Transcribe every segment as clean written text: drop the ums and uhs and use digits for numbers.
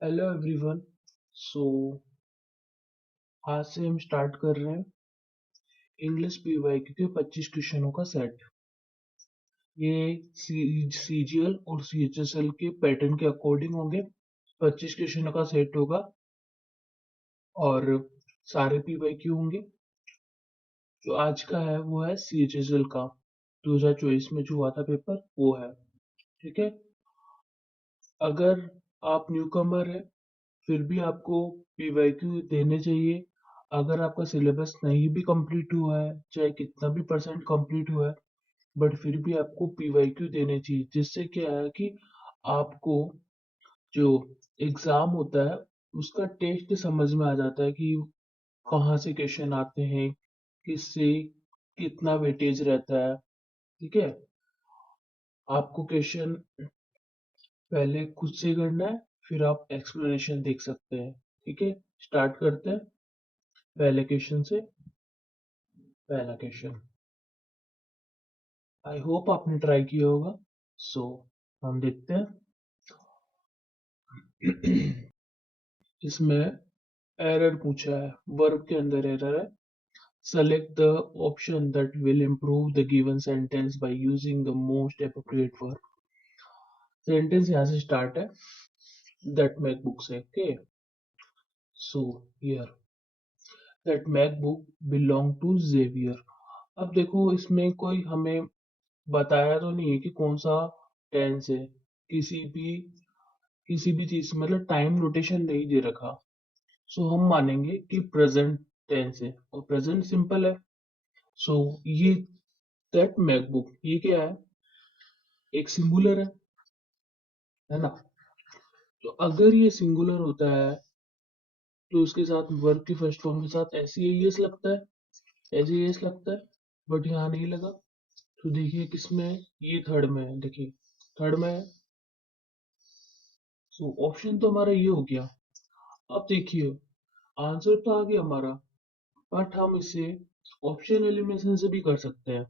Hello everyone. सो आज से हम स्टार्ट कर रहे हैं इंग्लिश पीवाईक्यू के 25 क्वेश्चनों का सेट। ये सीजीएल और सीएचएसएल के पैटर्न के अकॉर्डिंग होंगे। 25 क्वेश्चनों का सेट होगा और सारे पीवाईक्यू होंगे। जो आज का है वो है सीएचएसएल का 2024 में जो हुआ था पेपर वो है। ठीक है। अगर आप न्यूकमर है फिर भी आपको पीवाईक्यू देने चाहिए। अगर आपका सिलेबस नहीं भी कंप्लीट हुआ है, चाहे कितना भी परसेंट कंप्लीट हुआ है, बट फिर भी आपको पीवाईक्यू देने चाहिए। जिससे क्या है कि आपको जो एग्जाम होता है उसका टेस्ट समझ में आ जाता है कि कहाँ से क्वेश्चन आते हैं, किससे कितना वेटेज रहता है। ठीक है। आपको क्वेश्चन पहले खुद से करना है, फिर आप एक्सप्लेनेशन देख सकते हैं। ठीक है। स्टार्ट करते हैं पहले क्वेश्चन से। पहला क्वेश्चन आई होप आपने ट्राई किया होगा। सो हम देखते हैं। इसमें एरर पूछा है, वर्ब के अंदर एरर है। Select the option that will improve the given sentence by using the most appropriate verb। Sentence यहाँ से स्टार्ट है, दैट मैकबुक से। Okay. So here that MacBook belong to Xavier. अब देखो इसमें कोई हमें बताया तो नहीं है कि कौन सा टेंस है। किसी भी किसी भी चीज मतलब टाइम रोटेशन नहीं दे रखा। सो हम मानेंगे कि प्रेजेंट टेंस है और प्रेजेंट सिंपल है। सो ये दैट मैकबुक ये क्या है, एक सिंगुलर है ना। तो अगर ये सिंगुलर होता है तो उसके साथ वर्ब की फर्स्ट फॉर्म के साथ ऐसे ही एस लगता है, ऐसे ही एस लगता है। बट यहाँ नहीं लगा। तो देखिए किसमें है, ये थर्ड में है। देखिए थर्ड में है। सो ऑप्शन तो हमारा ये हो गया। अब देखिए आंसर तो आ गया हमारा, बट हम इसे ऑप्शन एलिमिनेशन से भी कर सकते हैं।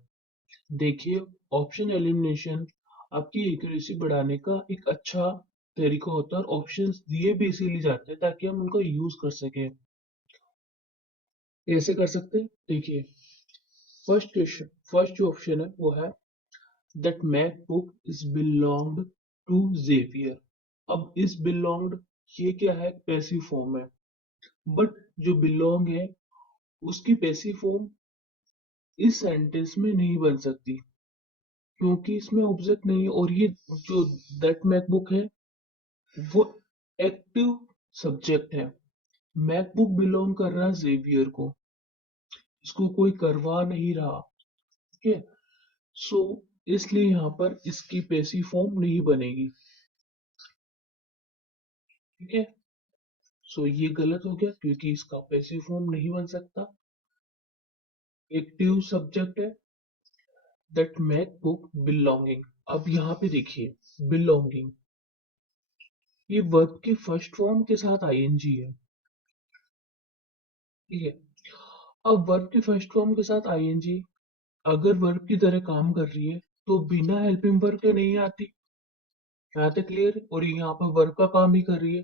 देखिए ऑप्शन एलिमिनेशन आपकी एक्यूरेसी बढ़ाने का एक अच्छा तरीका होता है और ऑप्शंस दिए भी इसीलिए जाते हैं ताकि हम उनको यूज कर सकें। कैसे कर सकते हैं देखिए। फर्स्ट जो ऑप्शन है वो है that MacBook is belonged to Xavier. अब इस बिलोंग्ड ये क्या है, पैसिव फॉर्म है। बट जो बिलोंग है उसकी पैसिव फॉर्म इस सेंटेंस में नहीं बन सकती क्योंकि इसमें ऑब्जेक्ट नहीं है। और ये जो दैट मैकबुक है वो एक्टिव सब्जेक्ट है। मैकबुक बिलोंग कर रहा है जेवियर को, इसको कोई करवा नहीं रहा। ठीक है। सो इसलिए यहाँ पर इसकी पैसिव फॉर्म नहीं बनेगी। ठीक है। सो ये गलत हो गया क्योंकि इसका पैसिव फॉर्म नहीं बन सकता, एक्टिव सब्जेक्ट है। That MacBook belonging. अब यहाँ पे देखिए बिलोंगिंग ये वर्ब की फर्स्ट फॉर्म के साथ आईएनजी है। ठीक है। अब वर्ब की फर्स्ट फॉर्म के साथ आईएनजी अगर वर्ब की तरह काम कर रही है तो बिना हेल्पिंग वर्ब के नहीं आती। यहाँ तक क्लियर। और यहाँ पर वर्ब का काम ही कर रही है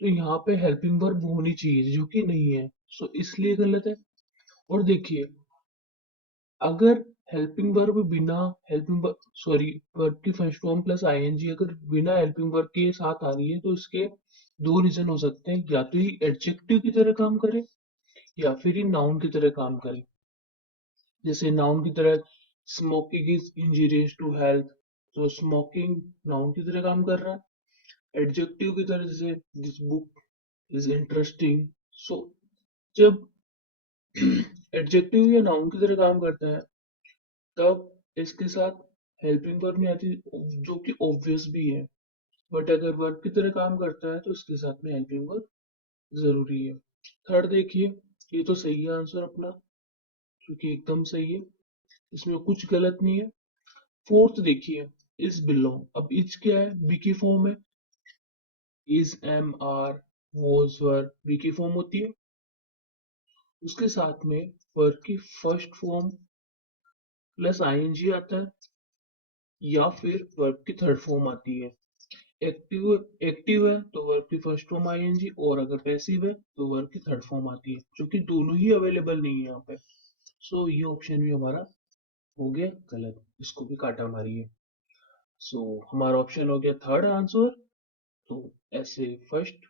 तो यहाँ पे हेल्पिंग वर्ब होनी चाहिए जो कि नहीं है। सो इसलिए गलत है। और देखिए अगर हेल्पिंग वर्ब सॉरी वर्ब की फर्स्ट फॉर्म प्लस आईएनजी अगर बिना हेल्पिंग वर्ब के साथ आ रही है तो इसके दो रीजन हो सकते हैं, या तो ये एडजेक्टिव की तरह काम करे या फिर ये नाउन की तरह काम करे। जैसे नाउन की तरह smoking is injurious to health, तो स्मोकिंग नाउन की तरह काम कर रहा है। एडजेक्टिव की तरह जैसे दिस बुक इज इंटरेस्टिंग। सो जब एडजेक्टिव या नाउन की तरह काम करता है तब इसके साथ हेल्पिंग वर्ब नहीं आती, जो कि ऑब्वियस भी है। बट अगर वर्ब की तरह काम करता है तो इसके साथ में हेल्पिंग वर्ब जरूरी है। थर्ड देखिए ये तो सही है आंसर अपना, क्योंकि एकदम सही है, इसमें कुछ गलत नहीं है। फोर्थ देखिए इज बिलोंग। अब इज क्या है, बी की फॉर्म है। Is am are was were be की फॉर्म होती है। उसके साथ में वर्ब की फर्स्ट फॉर्म प्लस आईएनजी आता है या फिर वर्ब की थर्ड फॉर्म आती है। एक्टिव एक्टिव है तो वर्ब की फर्स्ट फॉर्म आईएनजी, और अगर पैसिव है तो वर्ब की थर्ड फॉर्म आती है, जो कि दोनों ही अवेलेबल नहीं है यहाँ पे। सो ये ऑप्शन भी हमारा हो गया गलत, इसको भी काटा मारिए। सो हमारा ऑप्शन हो गया थर्ड आंसर। तो ऐसे फर्स्ट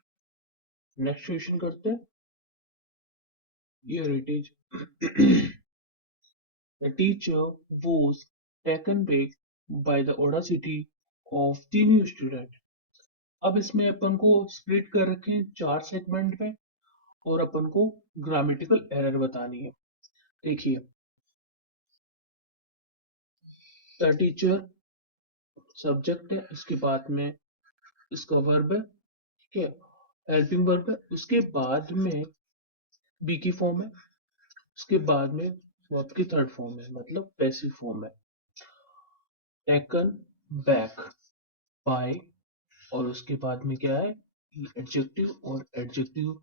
नेक्स्ट क्वेश्चन करते हैं। Here it is. The teacher was taken back by the audacity of the new student. अब इसमें अपन को स्प्लिट कर रखे हैं चार सेगमेंट में, और अपन को ग्रामेटिकल एरर बतानी है। देखिए, द टीचर सब्जेक्ट है, उसके बाद में इसका वर्ब है, ठीक है, हेल्पिंग वर्ब है, उसके बाद में बी की फॉर्म है, उसके बाद में वर्ब की थर्ड फॉर्म है, मतलब पैसिव फॉर्म है, टेकन बैक बाय, और उसके बाद में क्या है, एडजेक्टिव, और एडजेक्टिव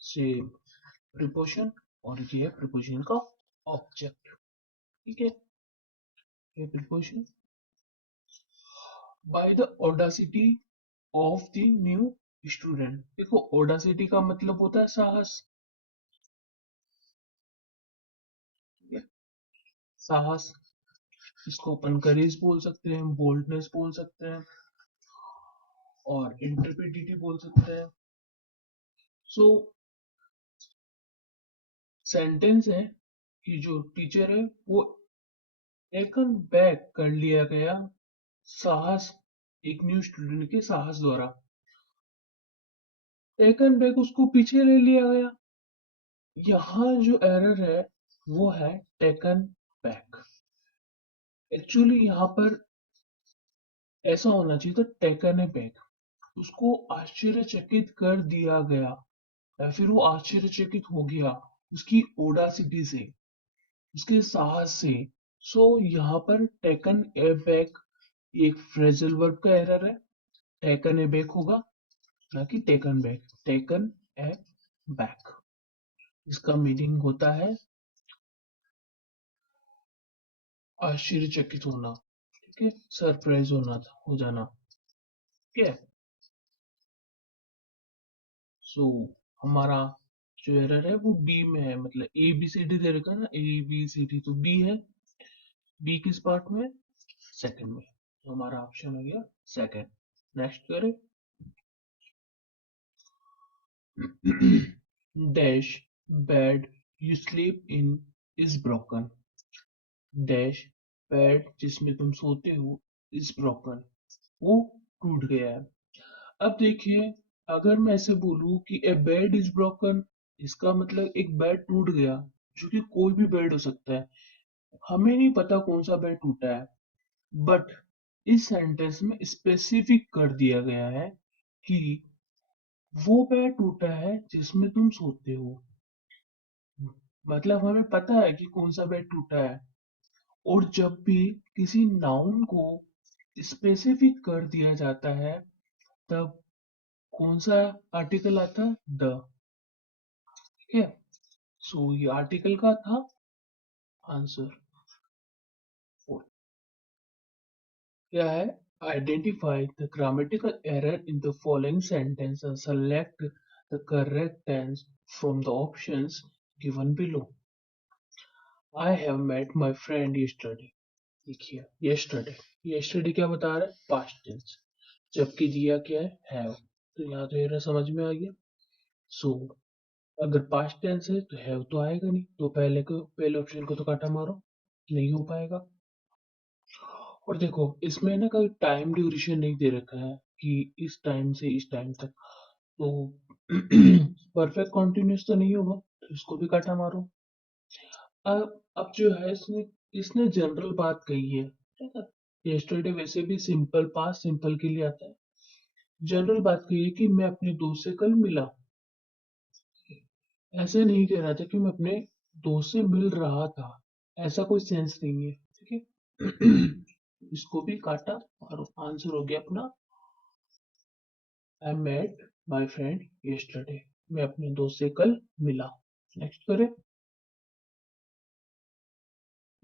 से प्रीपोजिशन, और ये है प्रीपोजिशन का ऑब्जेक्ट। ठीक है, ये preposition by the Audacity of the new student. देखो, ऑडासिटी का मतलब होता है साहस, साहस, इसको अपन करेज बोल सकते हैं, बोल्डनेस बोल सकते हैं, और इंट्रेपिडिटी बोल सकते हैं। सो सेंटेंस है कि जो टीचर है वो टेकन बैक कर लिया गया, साहस, एक न्यू स्टूडेंट के साहस द्वारा टेकन बैक, उसको पीछे ले लिया गया। यहाँ जो एरर है वो है टेकन बैक। एक्चुअली यहाँ पर ऐसा होना चाहिए था टेकन ए बैक, उसको आश्चर्यचकित कर दिया गया, या फिर वो आश्चर्यचकित हो गया उसकी ओडासिटी से, उसके साहस से। सो यहाँ पर टेकन ए बैक एक फ्रेजल वर्ब का एरर है, टेकन ए बैक होगा, ना कि taken back. Taken a back, इसका मीनिंग होता है आश्चर्यचकित होना, ठीक है, सरप्राइज होना, हो जाना। ठीक है, सो हमारा जो एरर है वो बी में है, मतलब ए बी सी डी दे रखा है ना, ए बी सी डी, तो बी है। बी किस पार्ट में, सेकंड में, तो हमारा ऑप्शन हो गया सेकंड। नेक्स्ट करें। Dash bed you sleep in is broken. Dash bed जिसमें तुम सोते हो इज ब्रोकन, वो टूट गया है। अब देखिए, अगर मैं ऐसे बोलूं कि ए बेड इज ब्रोकन, इसका मतलब एक बेड टूट गया, जो कि कोई भी बेड हो सकता है, हमें नहीं पता कौन सा बेड टूटा है, बट इस सेंटेंस में स्पेसिफिक कर दिया गया है कि वो बेड टूटा है जिसमें तुम सोते हो। मतलब हमें पता है कि कौन सा बेड टूटा है। और जब भी किसी नाउन को स्पेसिफिक कर दिया जाता है, तब कौन सा आर्टिकल आता है, द। ठीक है, सो ये आर्टिकल का था आंसर। क्या है, identify the grammatical error in the following sentence and select the correct tense from the options given below. I have met my friend yesterday. देखिए, यस्टरडे, यस्टरडे क्या बता रहा है, पास्ट टेंस, जबकि दिया क्या है, हैव। तो यहाँ तो एरर समझ में आ गया। सो अगर पास्ट टेंस है तो हैव तो आएगा नहीं, तो पहले ऑप्शन को तो काटा मारो, नहीं हो पाएगा। और देखो, इसमें ना कोई टाइम ड्यूरेशन नहीं दे रखा है कि इस टाइम से इस टाइम तक, तो परफेक्ट कॉन्टिन्यूस तो नहीं होगा, तो इसको भी काटा मारो। अब जो है, इसने इसने जनरल बात कही है, ठीक है। यस्टरडे वैसे भी सिंपल पास्ट सिंपल के लिए आता है। जनरल बात कही है कि मैं अपने दोस्त से कल मिला, ऐसे नहीं कह रहा था कि मैं अपने दोस्त से मिल रहा था, ऐसा कोई सेंस नहीं है, ठीक है। इसको भी काटा, और आंसर हो गया अपना, I met my friend yesterday, मैं अपने दोस्त से कल मिला। नेक्स्ट करें।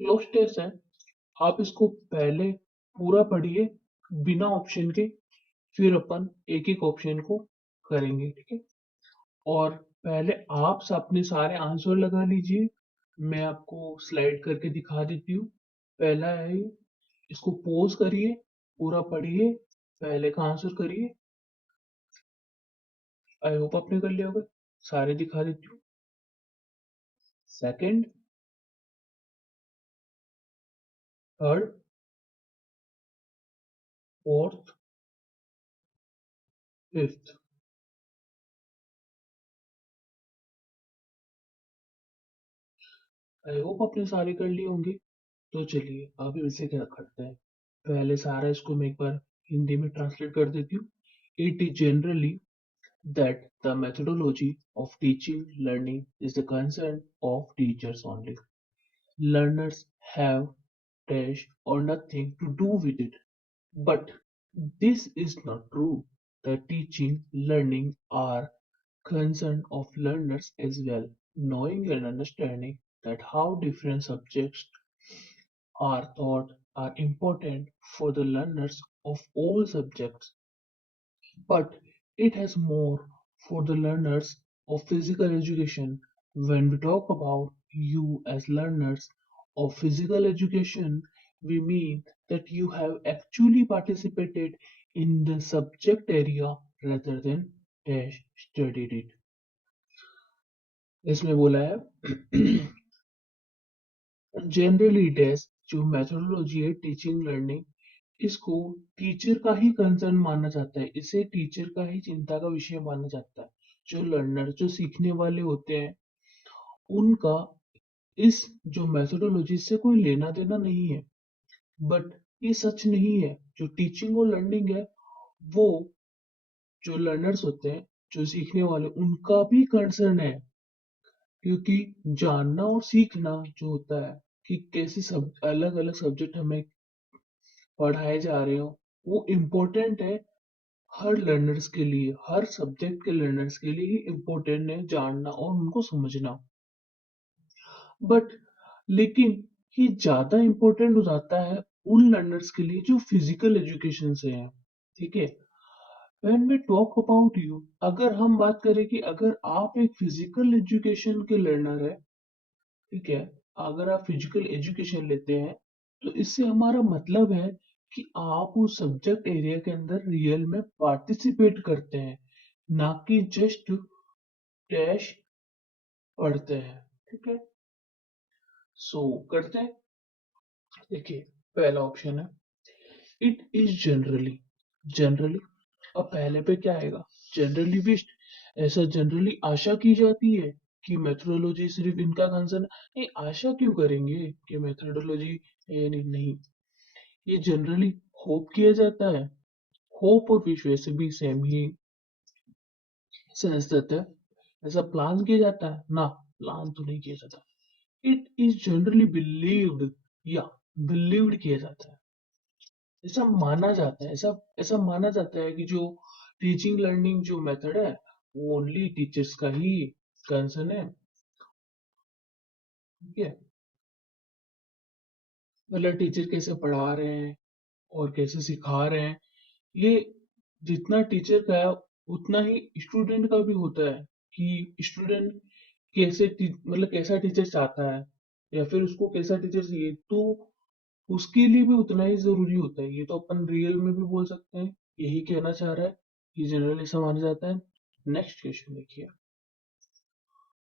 लोस्ट टेस्ट है, आप इसको पहले पूरा पढ़िए बिना ऑप्शन के, फिर अपन एक एक ऑप्शन को करेंगे, ठीक है। और पहले आप अपने सारे आंसर लगा लीजिए, मैं आपको स्लाइड करके दिखा देती हूँ। पहला है ये, इसको पॉज करिए, पूरा पढ़िए, पहले का आंसर करिए। आई होप आपने कर लिया होगा, सारे दिखा देती हूँ। Second, third, fourth, fifth. I hope आपने सारे कर लिए होंगे। तो चलिए अभी इसे क्या करते हैं, पहले सारा इसको मैं एक बार हिंदी में ट्रांसलेट कर देती हूँ। It is generally that the methodology of teaching learning is the concern of teachers only. Learners have dash or nothing to do with it. But this is not true. The teaching, learning are concern of learners as well. Knowing and understanding that how different subjects are taught are important for the learners of all subjects, but it has more for the learners of physical education. When we talk about you as learners of physical education, we mean that you have actually participated in the subject area rather than dash studied it. इसमें बोला है generally dash जो methodology है teaching learning, इसको teacher का ही concern माना जाता है, इसे टीचर का ही चिंता का विषय माना जाता है। जो लर्नर, जो सीखने वाले होते हैं, उनका इस जो मेथोडोलॉजी से कोई लेना देना नहीं है। बट ये सच नहीं है, जो टीचिंग और लर्निंग है वो जो लर्नर्स होते हैं, जो सीखने वाले, उनका भी कंसर्न है। क्योंकि जानना और सीखना जो होता है कि कैसे सब अलग अलग सब्जेक्ट हमें पढ़ाए जा रहे हो, वो इम्पोर्टेंट है हर लर्नर्स के लिए, हर सब्जेक्ट के लर्नर्स के लिए ही इम्पोर्टेंट है जानना और उनको समझना। बट लेकिन ये ज्यादा इम्पोर्टेंट हो जाता है उन लर्नर्स के लिए जो फिजिकल एजुकेशन से हैं, ठीक है। When we talk about you, अगर हम बात करें कि अगर आप एक फिजिकल एजुकेशन के लर्नर है, ठीक है, अगर आप फिजिकल एजुकेशन लेते हैं, तो इससे हमारा मतलब है कि आप उस सब्जेक्ट एरिया के अंदर रियल में पार्टिसिपेट करते हैं, ना कि जस्ट डैश पढ़ते हैं, ठीक है। सो करते हैं, देखिए पहला ऑप्शन है इट इज जनरली। जनरली, अब पहले पे क्या आएगा, जनरली विश्ड, ऐसा जनरली आशा की जाती है कि मेथोडोलॉजी सिर्फ इनका कंसर्न है। नहीं, आशा क्यों करेंगे कि मेथोडोलॉजी है, नहीं नहीं, ये जनरली होप किया जाता है। होप और विश वैसे भी सेम ही सेंस देते हैं। ऐसा प्लान किया जाता है ना, प्लान तो नहीं किया जाता। इट इज जनरली बिलीव्ड, या बिलीव्ड किया जाता है, ऐसा माना जाता है, ऐसा ऐसा माना जाता है कि जो टीचिंग लर्निंग जो मेथड है वो ओनली टीचर्स का ही कंसर्न है, ठीक है। मतलब टीचर कैसे पढ़ा रहे हैं और कैसे सिखा रहे हैं, ये जितना टीचर का है उतना ही स्टूडेंट का भी होता है कि स्टूडेंट मतलब कैसा टीचर चाहता है या फिर उसको कैसा टीचर चाहिए, तो उसके लिए भी उतना ही जरूरी होता है। ये तो अपन रियल में भी बोल सकते हैं, यही कहना चाह रहा है कि जनरली ऐसा माना जाता है। नेक्स्ट क्वेश्चन देखिए,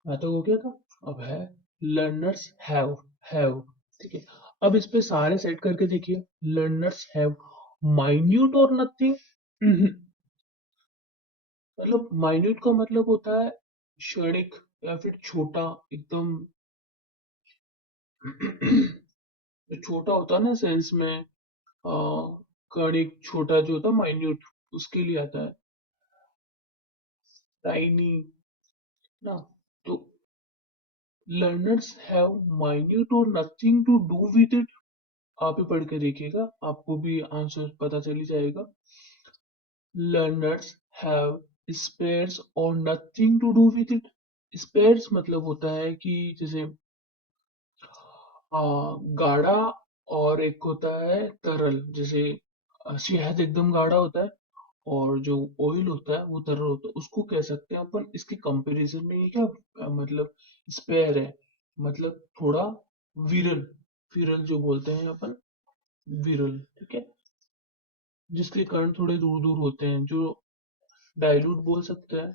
मैं तो हो गया था, अब है लर्नर्स हैव, ठीक है। अब इस पे सारे सेट करके देखिए, learners have minute or nothing. मतलब माइन्यूट का मतलब होता है क्षणिक या फिर छोटा एकदम। जो छोटा होता है ना सेंस में, कणिक छोटा जो होता है माइन्यूट, उसके लिए आता है टाइनी ना। तो learners have minute or nothing to do with it, आप ही पढ़ के देखिएगा, आपको भी आंसर पता चल ही जाएगा। Learners have spares or nothing to do with it. Spares मतलब होता है कि जैसे गाढ़ा, और एक होता है तरल, जैसे शहद एकदम गाढ़ा होता है और जो ऑयल होता है वो तरल होता है, उसको कह सकते हैं अपन। इसके कंपैरिजन में ये क्या मतलब स्पेयर है, मतलब थोड़ा विरल, विरल जो बोलते हैं अपन, विरल, ठीक है, जिसके कण थोड़े दूर दूर होते हैं, जो डाइल्यूट बोल सकते हैं,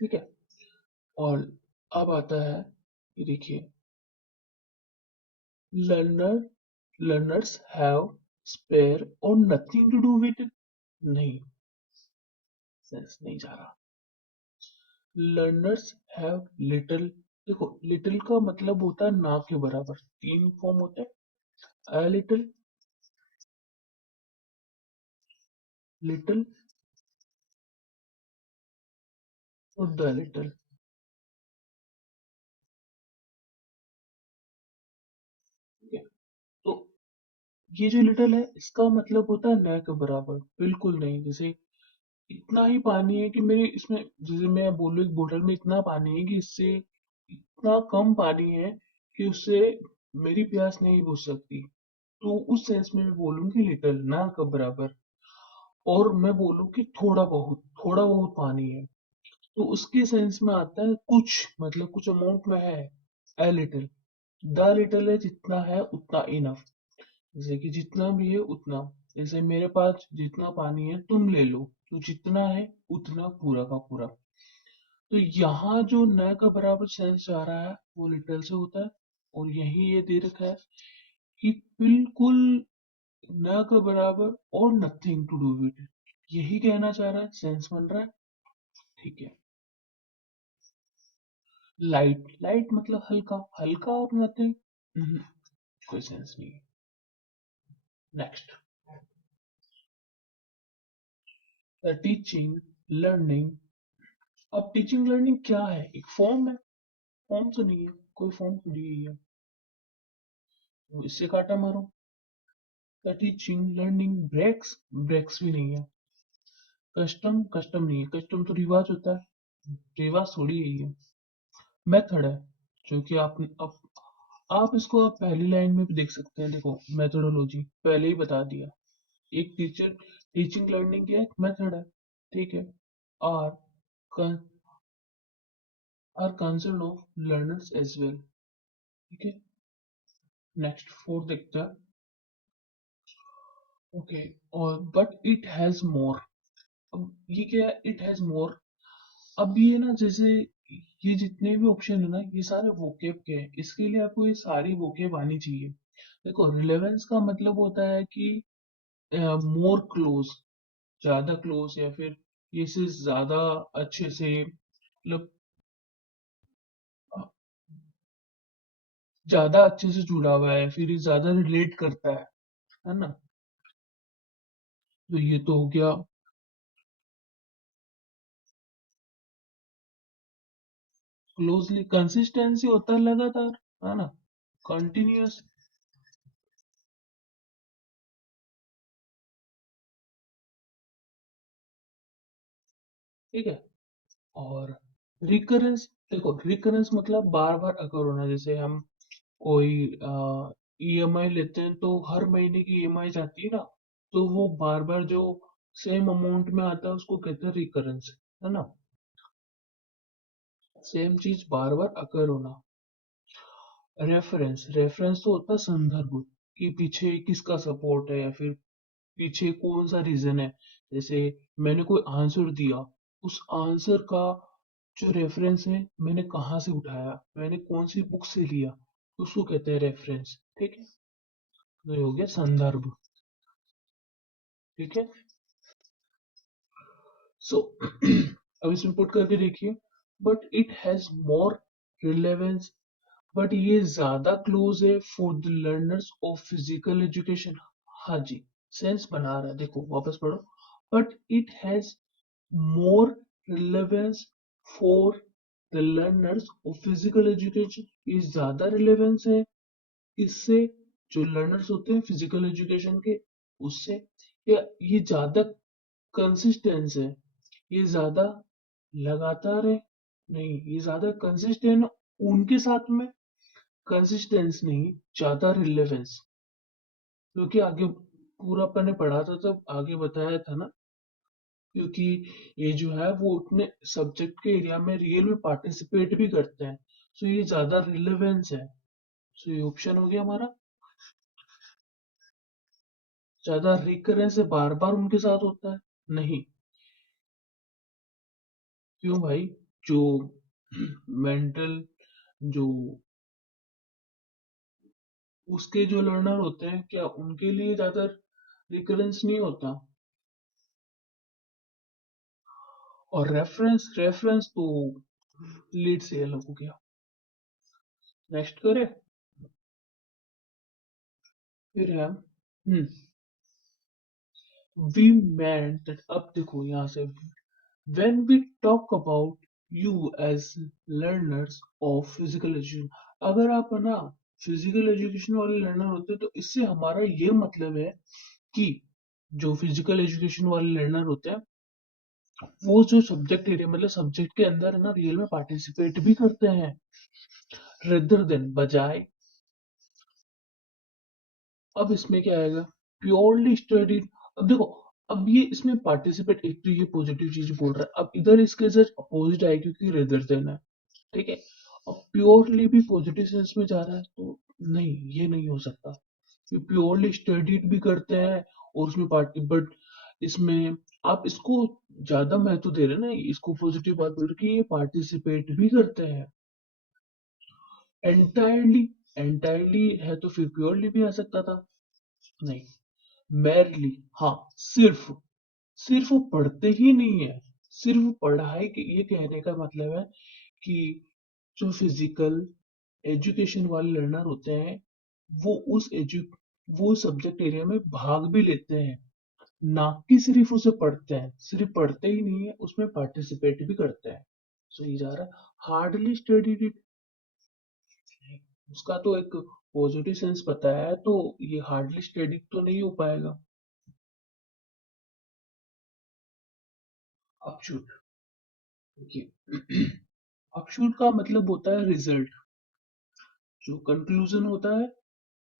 ठीक है। और अब आता है, ये देखिए, learner learners have spare or nothing to do with it. नहीं, सेंस नहीं जा रहा। लर्नर्स हैव लिटिल, देखो लिटिल का मतलब होता है ना के बराबर, तीन फॉर्म होते हैं, अ लिटिल, लिटिल और द लिटिल, ठीक है। तो ये जो लिटिल है इसका मतलब होता है न के बराबर, बिल्कुल नहीं। जैसे इतना ही पानी है कि मेरे इसमें, जैसे मैं बोलूं एक बोतल में इतना पानी है कि इससे इतना कम पानी है कि उससे मेरी प्यास नहीं बुझ सकती, तो उस सेंस में मैं बोलूँ कि लिटिल ना का बराबर। और मैं बोलूँ कि थोड़ा बहुत पानी है, तो उसके सेंस में आता है कुछ, मतलब कुछ अमाउंट में है, ए लिटिल। द लिटिल है जितना है उतना इनफ, जैसे कि जितना भी है उतना। जैसे मेरे पास जितना पानी है तुम ले लो, तो जितना है उतना पूरा का पूरा। तो यहाँ जो न का बराबर सेंस आ रहा है वो लिटिल से होता है, और यही ये दे रखा है कि बिल्कुल न का बराबर और नथिंग टू डू विद, यही कहना चाह रहा है, सेंस बन रहा है, ठीक है। लाइट, लाइट मतलब हल्का, हल्का और नथिंग, कोई सेंस नहीं है। Next, teaching learning. अब टीचिंग लर्निंग क्या है, एक फॉर्म है, फॉर्म तो नहीं है, कोई फॉर्म दी गई है, तो इससे काटा मारो। The teaching learning breaks, breaks भी नहीं है। कस्टम, कस्टम नहीं है, कस्टम तो रिवाज होता है, रिवाज थोड़ी है ये। मेथड है, जो कि आप इसको आप पहली लाइन में भी देख सकते हैं, देखो मेथोडोलॉजी पहले ही बता दिया। एक टीचर, टीचिंग लर्निंग की एक मेथड है, ठीक है। Are are concern of learners as well, ठीक है। नेक्स्ट फोर्थ देखते हैं, ओके। और बट इट हैज मोर, अब ये क्या है, इट हैज मोर। अब ये ना, जैसे ये जितने भी ऑप्शन है ना, ये सारे वोकेब के हैं, इसके लिए आपको ये सारी वोकेब आनी चाहिए। देखो रिलेवेंस का मतलब होता है कि मोर क्लोज, ज्यादा क्लोज, या फिर ये से ज्यादा अच्छे से, मतलब अ, ज्यादा अच्छे से जुड़ा हुआ है, फिर ये ज्यादा रिलेट करता है ना। तो ये तो हो गया। क्लोजली, कंसिस्टेंसी होता है लगातार, है ना, कंटिन्यूअस, ठीक है। और रिकरेंस, देखो रिकरेंस मतलब बार बार अगर होना, जैसे हम कोई ईएमआई लेते हैं तो हर महीने की ईएमआई जाती है ना, तो वो बार बार जो सेम अमाउंट में आता है उसको कहते हैं रिकरेंस, है ना, सेम चीज बार बार अकर होना। रेफरेंस, रेफरेंस तो होता है संदर्भ, कि पीछे किसका सपोर्ट है, या फिर पीछे कौन सा रीजन है। जैसे मैंने कोई आंसर दिया, उस आंसर का जो रेफरेंस है, मैंने कहाँ से उठाया, मैंने कौन सी बुक से लिया, उसको कहते हैं रेफरेंस, ठीक है। तो ये हो गया संदर्भ, ठीक है। सो अब इसमें पुट करके देखिए, but it has more relevance, but ये ज्यादा क्लोज है for the learners of physical education. हाँ जी, सेंस बना रहा है, देखो वापस पढ़ो। But it has more relevance for the learners of physical education, ये ज्यादा रिलेवेंस है इससे, जो लर्नर्स होते हैं फिजिकल एजुकेशन के, उससे, या ये ज्यादा कंसिस्टेंस है, ये ज्यादा लगातार है, नहीं, ये ज्यादा कंसिस्टेंट उनके साथ में, कंसिस्टेंस नहीं, ज्यादा रिलेवेंस, क्योंकि आगे पूरा अपन ने पढ़ा था तब आगे बताया था ना, क्योंकि ये जो है वो अपने सब्जेक्ट के एरिया में रियल में पार्टिसिपेट भी करते हैं, सो ये ज्यादा रिलेवेंस है। सो ये ऑप्शन हो गया हमारा। ज्यादा रिकरेंस से बार बार उनके साथ होता है, नहीं। क्यों भाई? जो मेंटल, जो उसके जो लर्नर होते हैं, क्या उनके लिए ज्यादा रिकरेंस नहीं होता? और रेफरेंस रेफरेंस तो लीड से अलग हो गया। नेक्स्ट करें? फिर है वी meant that, अब देखो यहाँ से, when we talk about you as learners of physical education, अगर आप है ना फिजिकल एजुकेशन वाले लर्नर होते तो इससे हमारा ये मतलब है कि जो फिजिकल एजुकेशन वाले लर्नर होते हैं वो जो सब्जेक्ट एरिया मतलब सब्जेक्ट के अंदर है ना रियल में पार्टिसिपेट भी करते हैं, रेदर देन बजाय। अब इसमें क्या आएगा? Purely studied. अब देखो, अब ये इसमें पार्टिसिपेट, एक तो ये पॉजिटिव चीज बोल रहा है, अब इधर इसके जस्ट अपोजिट आएगी क्योंकि रेदर देन है, ठीक है। अब प्योरली भी पॉजिटिव सेंस में जा रहा है तो नहीं, ये नहीं हो सकता। ये प्योरली स्टडीड भी करते हैं और उसमें पार्टी, बट इसमें आप इसको ज्यादा महत्व दे रहे हैं ना, इसको पॉजिटिव बात बोल रहे कि ये पार्टिसिपेट भी करते हैं। एंटायरली, एंटायरली है तो फिर प्योरली भी आ सकता था, नहीं। मैरली, हाँ, सिर्फ, सिर्फ वो पढ़ते ही नहीं है। सिर्फ पढ़ाई के, ये कहने का मतलब है कि जो फिजिकल एजुकेशन वाले लर्नर होते हैं वो वो सब्जेक्ट एरिया में भाग भी लेते हैं, ना कि सिर्फ उसे पढ़ते हैं। सिर्फ पढ़ते ही नहीं है, उसमें पार्टिसिपेट भी करते हैं। सो ये जा रहा है हार्डली स्टडीड इट। उसका तो एक पॉजिटिव सेंस बताया है तो ये हार्डली स्टडीड तो नहीं हो पाएगा। अपशूट, देखिए अपशूट का मतलब होता है रिजल्ट, जो कंक्लूजन होता है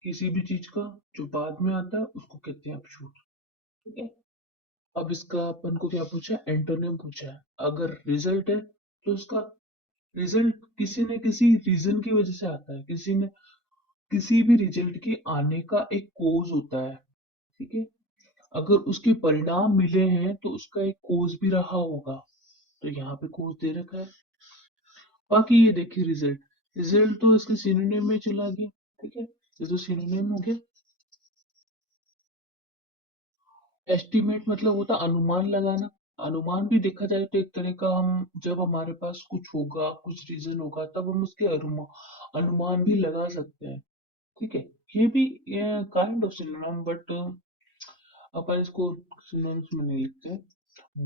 किसी भी चीज का, जो बाद में आता है उसको कहते हैं अपशूट, ठीक है। अब इसका अपन को क्या पूछा है? एंटोनिम पूछा है। अगर रिजल्ट है तो उसका रिजल्ट किसी न किसी रीजन की वजह से आता है, किसी भी रिजल्ट के आने का एक कोज होता है, ठीक है। अगर उसके परिणाम मिले हैं तो उसका एक कोज भी रहा होगा, तो यहाँ पे कोज दे रखा है। बाकी ये देखिए रिजल्ट, रिजल्ट तो इसके सिनोनिम में चला गया, ठीक है, ये तो सिनोनिम हो गया। एस्टिमेट मतलब होता अनुमान लगाना। अनुमान भी देखा जाए तो एक तरह का, हम जब हमारे पास कुछ होगा, कुछ रीजन होगा, तब हम उसके अनुमान भी लगा सकते हैं, ठीक है। ये भी काइंड ऑफ सिनोनिम, बट अपन इसको सिनोनिम्स में नहीं लिखते।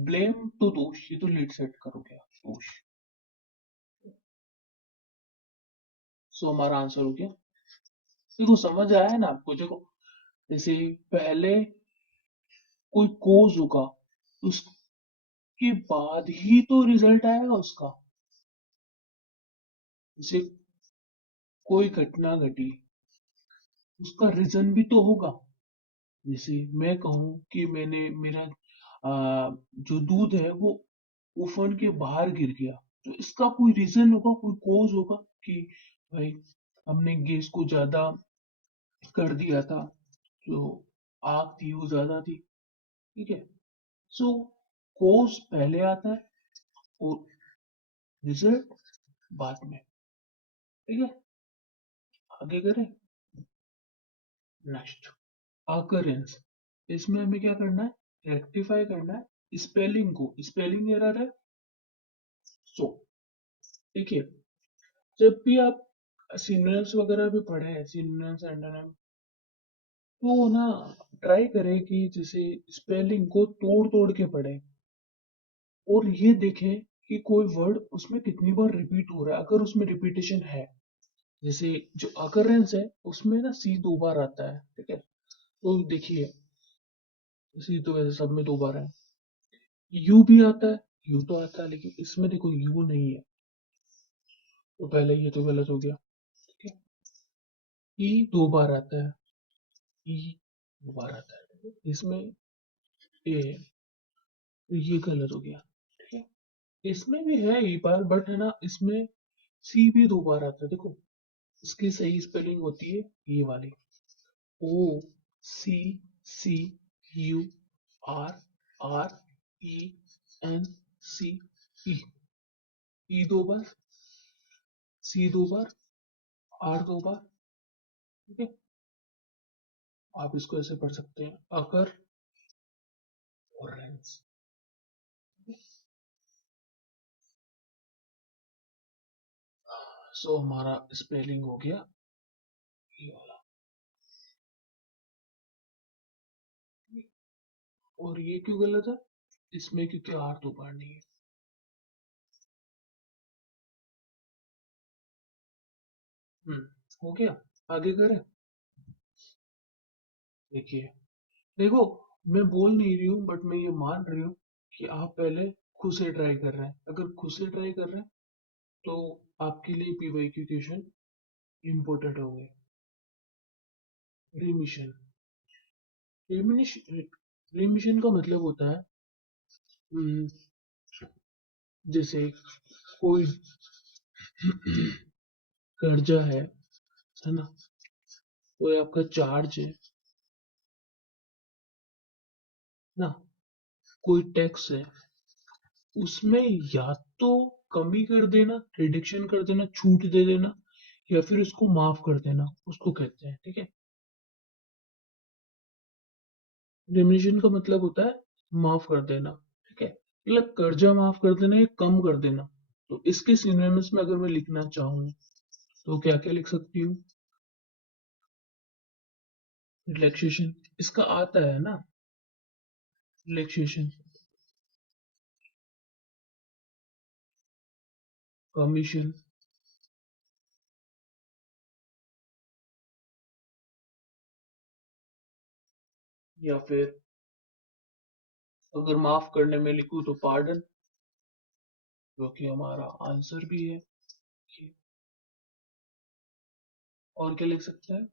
ब्लेम टू दोष, ये तो लीड सेट करो क्या, दोष। सो हमारा आंसर हो गया। देखो समझ आया ना आपको? देखो जैसे पहले कोई कोज होगा, उसके बाद ही तो रिजल्ट आएगा उसका। जैसे कोई घटना घटी, उसका रीजन भी तो होगा। जैसे मैं कहूँ कि मैंने मेरा जो दूध है वो ओवन के बाहर गिर गया, तो इसका कोई रीजन होगा, कोई कोज होगा कि भाई हमने गैस को ज्यादा कर दिया था, जो आग थी वो ज्यादा थी, ठीक है। सो कोज पहले आता है और रिजल्ट बाद में, ठीक है। आगे करें? Next, occurrence. इसमें हमें क्या करना है? रेक्टिफाई करना है स्पेलिंग को, स्पेलिंग एरर है। सो देखिए, जब भी आप सिनोनिम्स वगैरह भी पढ़े हैं, सिनोनिम्स एंटोनिम, तो ना ट्राई करें कि जैसे स्पेलिंग को तोड़ तोड़ के पढ़े और ये देखें कि कोई वर्ड उसमें कितनी बार रिपीट हो रहा है। अगर उसमें रिपीटेशन है, जैसे जो अकरेंस है उसमें ना सी 2 बार आता है, ठीक है, तो देखिए सी तो वैसे सब में 2 बार है। यू भी आता है, यू तो आता है, लेकिन इसमें देखो यू नहीं है, तो पहले ये तो गलत हो गया, ठीक है। ई 2 बार आता है, ई दोबारा आता है। इसमें ए, ये गलत हो गया, ठीक है। इसमें भी है ई बार, बट है ना, इसमें सी भी दो बार आता है। देखो, इसकी सही स्पेलिंग होती है ये वाली, O C C U R R E N C E. E दो बार, सी दो बार, आर दो बार, ठीक है। आप इसको ऐसे पढ़ सकते हैं, अगर ऑरेंज। सो हमारा स्पेलिंग हो गया ये वाला। और ये क्यों गलत है? इसमें क्योंकि आर दो बार नहीं है। हो गया। आगे करें। देखिए, देखो, मैं बोल नहीं रही हूँ, बट मैं ये मान रही हूँ कि आप पहले खुद से ट्राई कर रहे हैं। अगर खुद से ट्राई कर रहे हैं तो आपके लिए पीवाईक्यू क्वेश्चन इम्पोर्टेंट हो गए। रिमिशन। रिमिशन रिमिशन का मतलब होता है, हम्म, जैसे कोई कर्जा है ना, कोई आपका चार्ज है ना, कोई टैक्स है, उसमें या तो कमी कर देना, रिडक्शन कर देना, छूट दे देना, या फिर उसको माफ कर देना, उसको कहते हैं, ठीक है। रिमिशन का मतलब होता है माफ कर देना, ठीक है। मतलब कर्जा माफ कर देना या कम कर देना। तो इसके सिनोनिम्स में अगर मैं लिखना चाहूँ तो क्या क्या लिख सकती हूँ? रिलैक्सेशन, इसका आता है ना, रिलैक्सेशन, कमीशन, या फिर अगर माफ करने में लिखूं तो पार्डन, जो कि हमारा आंसर भी है। और क्या लिख सकते हैं?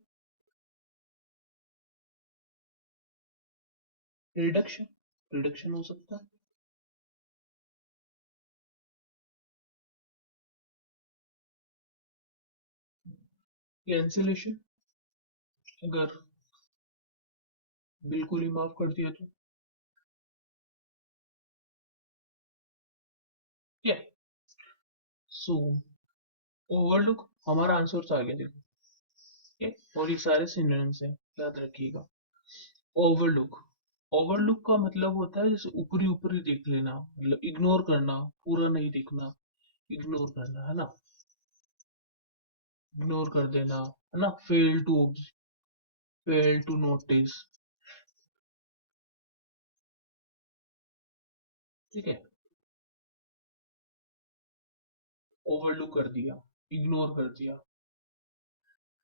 रिडक्शन, रिडक्शन हो सकता है। कैंसिलेशन, अगर बिल्कुल ही माफ कर दिया तो। क्या? सो ओवरलुक हमारा आंसर तो आ गया, देखो। और ये सारे सिनोनिम्स हैं, याद रखिएगा। ओवरलुक, ओवरलुक का मतलब होता है जैसे ऊपरी ऊपरी देख लेना, मतलब इग्नोर करना, पूरा नहीं देखना, इग्नोर करना, है ना, इग्नोर कर देना, है ना। फेल टू नोटिस, ठीक है। ओवरलुक कर दिया, इग्नोर कर दिया।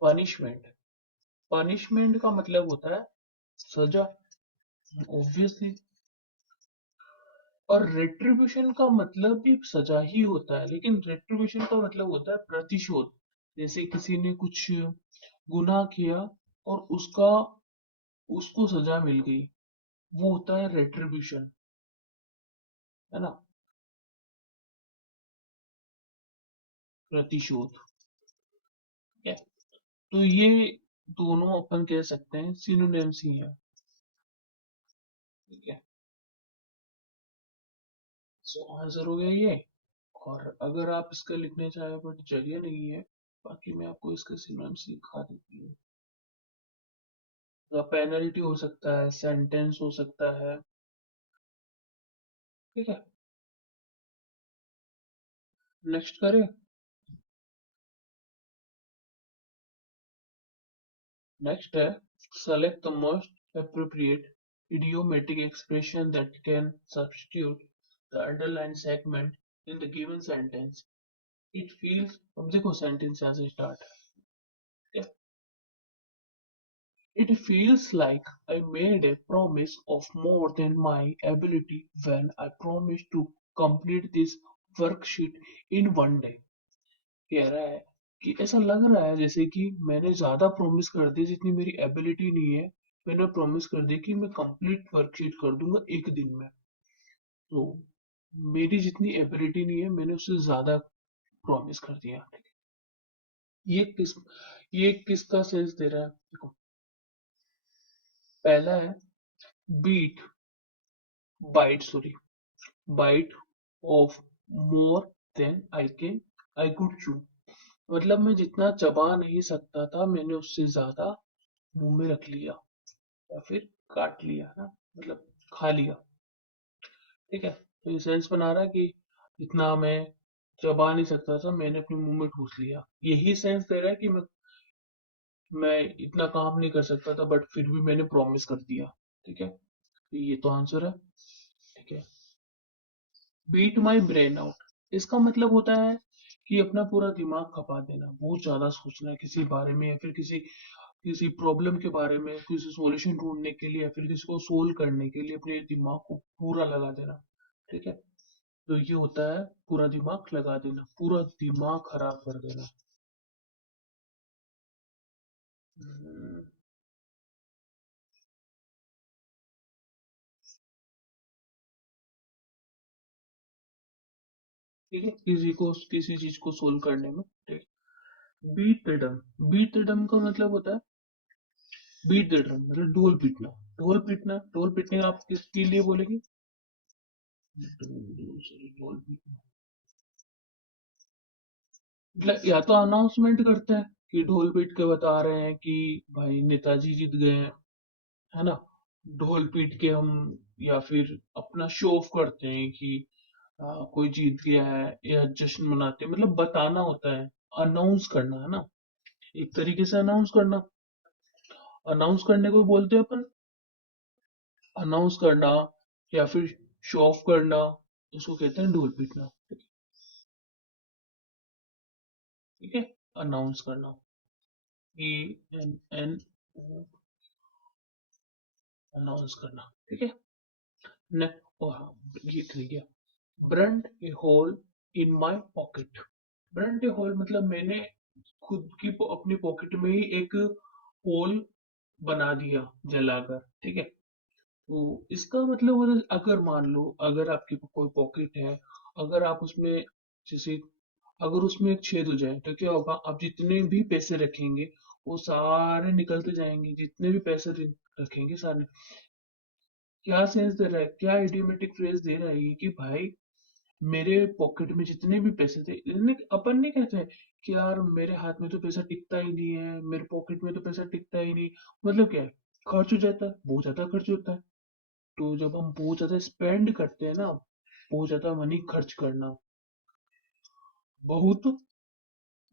पनिशमेंट, पनिशमेंट का मतलब होता है सजा, ऑब्वियसली। और रेट्रिब्यूशन का मतलब भी सजा ही होता है, लेकिन रेट्रिब्यूशन का मतलब होता है प्रतिशोध। जैसे किसी ने कुछ गुनाह किया और उसको सजा मिल गई, वो होता है रेट्रिब्यूशन, है ना, प्रतिशोध, ठीक है। तो ये दोनों अपन कह सकते हैं सिनोनिम्स ही हैं, ठीक है। सो आंसर हो गया ये। और अगर आप इसका लिखने चाहे बट जगह नहीं है, बाकी मैं आपको इसका सिनोनिम्स दिखा देती हूँ। पेनल्टी हो सकता है, सेंटेंस हो सकता है, ठीक है। नेक्स्ट करें। नेक्स्ट है, select the most appropriate idiomatic expression that can substitute the underlined segment in the given sentence. It feels, अब देखो सेंटेंस यहाँ से स्टार्ट है। It feels like I made a promise of more than my ability when I promised to complete this worksheet in one day. कह रहा है कि ऐसा लग रहा है जैसे कि मैंने ज्यादा प्रॉमिस कर दी जितनी मेरी एबिलिटी नहीं है, मैंने प्रॉमिस कर दी कि मैं कंप्लीट वर्कशीट कर दूंगा एक दिन में। तो मेरी जितनी एबिलिटी नहीं है, मैंने उससे ज्यादा प्रॉमिस कर दिया। ठीक है, ये किसका सेंस दे रहा है? देखो, पहला है beat bite sorry bite of more than I could chew. मतलब मैं जितना चबा नहीं सकता था, मैंने उससे ज्यादा मुंह में रख लिया या फिर काट लिया ना, मतलब खा लिया। ठीक है, तो ये सेंस बना रहा है कि जितना मैं चबा नहीं सकता था, मैंने अपने मुंह में ठूस लिया। यही सेंस दे रहा है कि मैं इतना काम नहीं कर सकता था, बट फिर भी मैंने प्रॉमिस कर दिया। ठीक है, तो ये तो आंसर है। ठीक है, बीट माई ब्रेन आउट, इसका मतलब होता है कि अपना पूरा दिमाग खपा देना, बहुत ज्यादा सोचना है किसी बारे में, या फिर किसी किसी प्रॉब्लम के बारे में, किसी सॉल्यूशन ढूंढने के लिए, या फिर किसी को सोल्व करने के लिए अपने दिमाग को पूरा लगा देना। ठीक है, तो ये होता है पूरा दिमाग लगा देना, पूरा दिमाग खराब कर देना। हम्म, ठीक है, किसी को किसी चीज को सोल्व करने में। ठीक, beat the drum, beat the drum का मतलब होता है बीट द ड्रम मतलब ढोल पीटना। ढोल पीटना, ढोल पीटने का आप किसके लिए बोलेंगे? ढोल पीटना मतलब या तो अनाउंसमेंट करते हैं कि ढोल पीट के बता रहे हैं कि भाई नेताजी जीत गए हैं, है ना। ढोल पीट के हम, या फिर अपना शो ऑफ करते हैं कि कोई जीत गया है, या जश्न मनाते हैं, मतलब बताना होता है, अनाउंस करना, है ना। एक तरीके से अनाउंस करना, अनाउंस करने को भी बोलते हैं अपन, अनाउंस करना या फिर शो ऑफ करना, उसको कहते हैं ढोल पीटना। ठीक है, अनाउंस करना, ए एन एन अनाउंस करना। ठीक है, ने ओ हाँ, ये ठीक है। Burnt a hole in my pocket, burnt a hole मतलब मैंने खुद की अपनी पॉकेट में ही एक होल बना दिया जलाकर। ठीक है, तो इसका मतलब होता है, अगर मान लो अगर आपकी कोई पॉकेट है, अगर आप उसमें जैसे अगर उसमें एक छेद हो जाए तो क्या होगा? आप जितने भी पैसे रखेंगे वो सारे निकलते जाएंगे, जितने भी पैसे रखेंगे सारे। क्या सेंस दे रहा है, क्या इडियोमेटिक फ्रेज दे रहा है ये कि भाई मेरे पॉकेट में जितने भी पैसे थे, अपन नहीं कहते हैं कि यार मेरे हाथ में तो पैसा टिकता ही नहीं है, मेरे पॉकेट में तो पैसा टिकता ही नहीं। मतलब क्या है, खर्च हो जाता है, बहुत ज्यादा खर्च होता है। तो जब हम बहुत ज्यादा स्पेंड करते हैं ना, बहुत ज्यादा मनी खर्च करना, बहुत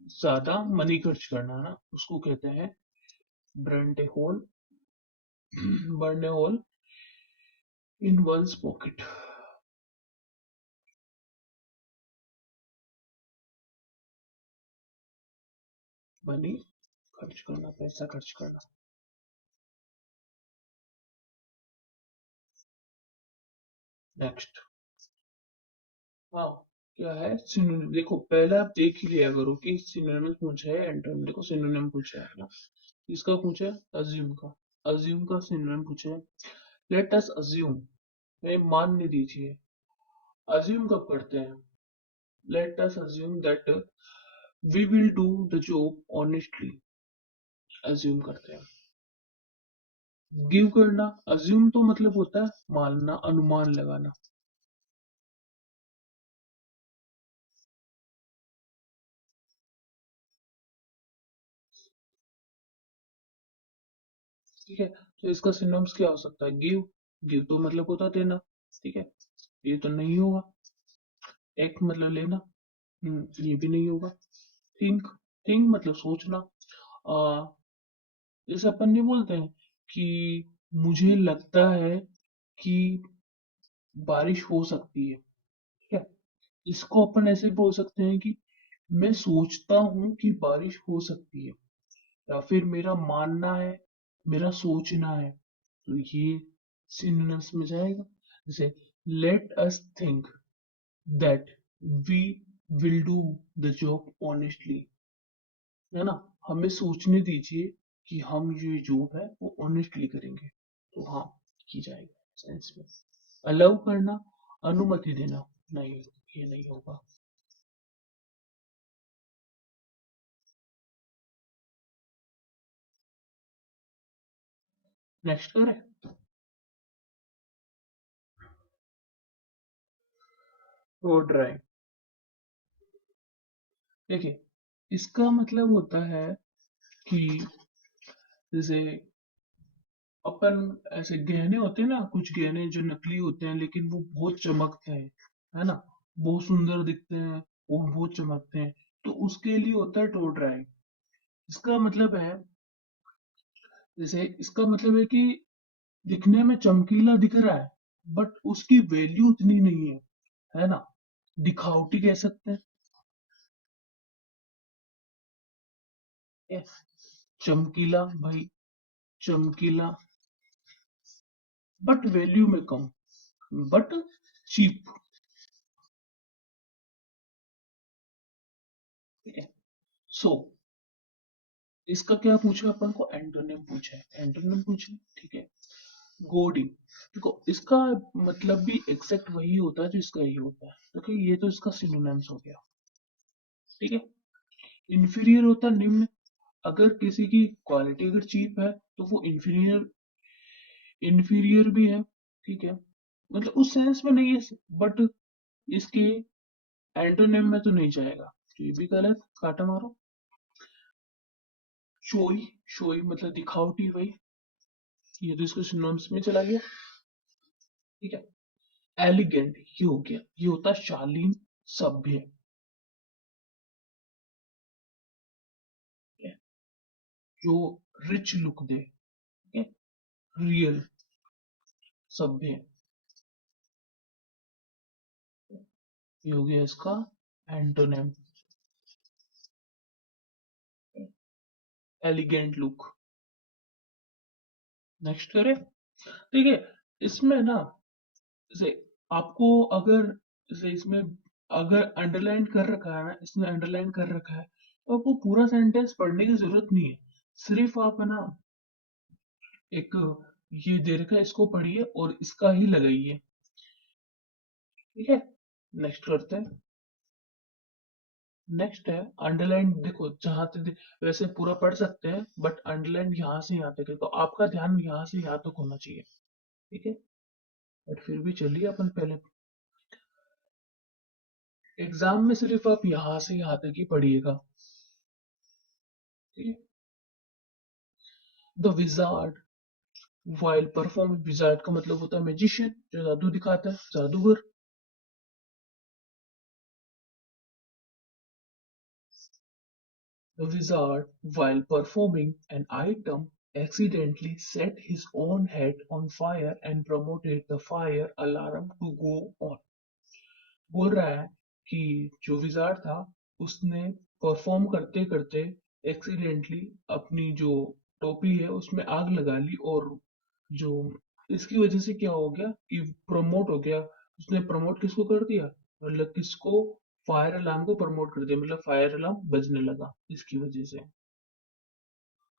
ज्यादा मनी खर्च करना ना, उसको कहते हैं Brunt a whole burn A hole in once pocket. Money खर्च करना, पैसा खर्च करना। नेक्स्ट, हाँ, क्या है सिनोनिम? देखो पहले आप देख ही लिया करो कि सिनोनिम पूछा है, एंटोनिम। देखो सिनोनिम पूछा है ना, किसका पूछा है? अज्यूम का। अज्यूम का सिनोनिम पूछा है। लेट अस अज्यूम, मान लीजिए। अज्यूम कब करते हैं? Let us assume that we will do the job honestly, assume करते हैं। गिव करना, अज्यूम तो मतलब होता है मानना, अनुमान लगाना। ठीक है, तो इसका सिनोनिम्स क्या हो सकता है? गिव, गिव तो मतलब होता है देना। ठीक है, ये तो नहीं होगा। एक मतलब लेना, ये भी नहीं होगा। थिंक, थिंक मतलब सोचना। आ, जैसे अपन नहीं बोलते हैं कि मुझे लगता है कि बारिश हो सकती है। ठीक है, इसको अपन ऐसे बोल सकते हैं कि मैं सोचता हूँ कि बारिश हो सकती है, या फिर मेरा मानना है, मेरा सोचना है। तो ये सिनोनिम्स में जाएगा। जैसे let us think that we will do the job honestly, है ना। हमें सोचने दीजिए कि हम ये जॉब है वो ऑनेस्टली करेंगे, तो हाँ की जाएगा साइंस में। अलाउ करना, अनुमति देना, नहीं, ये नहीं होगा। नेक्स्ट करें। कोड ड्राइव, देखिए इसका मतलब होता है कि जैसे अपन ऐसे गहने होते हैं ना, कुछ गहने जो नकली होते हैं लेकिन वो बहुत चमकते हैं, है ना, बहुत सुंदर दिखते हैं और बहुत चमकते हैं, तो उसके लिए होता है टो ड्राइव। इसका मतलब है, जैसे इसका मतलब है कि दिखने में चमकीला दिख रहा है बट उसकी वैल्यू उतनी नहीं है ना, दिखावटी कह सकते हैं। ये चमकीला भाई, चमकीला बट वैल्यू में कम, बट चीप। सो इसका क्या पूछा, अपन को एंटोनिम पूछा है, एंटोनिम पूछा, ठीक है। गॉडी, देखो इसका मतलब भी एग्जैक्ट वही होता है जो इसका ही होता है, क्योंकि ये तो इसका सिनोनिम्स हो गया, ठीक है। इंफीरियर होता है निम्न, अगर किसी की क्वालिटी अगर चीप है तो वो इंफीरियर, इंफीरियर भी है, ठीक है, मतलब उस सेंस में नहीं है, बट इसके एंटोनिम में तो नहीं जाएगा, तो ये भी गलत, काटा मारो। शोई, शोई मतलब दिखावटी भाई, ये तो इसको सिनोनिम्स में चला गया, ठीक है। एलिगेंट, ये हो गया, ये होता है शालीन, सभ्य, ठीक है? जो रिच लुक दे, ठीक है, रियल, सभ्य, ये हो गया इसका एंटोनिम, एलिगेंट लुक। नेक्स्ट करें, ठीक है। इसमें ना, जैसे आपको अगर, जैसे इसमें अगर अंडरलाइन कर रखा है ना, इसमें अंडरलाइन कर रखा है, तो आपको पूरा सेंटेंस पढ़ने की जरूरत नहीं है, सिर्फ आप है ना एक ये दे रखा है इसको पढ़िए और इसका ही लगाइए, ठीक है। नेक्स्ट करते हैं। नेक्स्ट है अंडरलाइन, देखो जहां तक वैसे पूरा पढ़ सकते हैं बट अंडरलाइन यहाँ से यहाँ तक है, तो आपका ध्यान यहाँ से यहाँ तक होना चाहिए, ठीक है। बट फिर भी चलिए अपन पहले, एग्जाम में सिर्फ आप यहाँ से यहाँ तक ही पढ़िएगा, ठीक है। The wizard while perform, wizard का मतलब होता है मैजिशियन, जो जादू दिखाता है, जादूगर। The wizard, while performing an item, accidentally set his own head on fire and promoted the fire alarm to go on. बोल रहा है कि जो विजार्ड था उसने परफॉर्म करते करते एक्सीडेंटली अपनी जो टोपी है उसमें आग लगा ली, और जो इसकी वजह से क्या हो गया कि प्रमोट हो गया, उसने प्रमोट किसको कर दिया, मतलब किसको, फायर अलार्म को प्रमोट कर दिया, मतलब फायर अलार्म बजने लगा इसकी वजह से।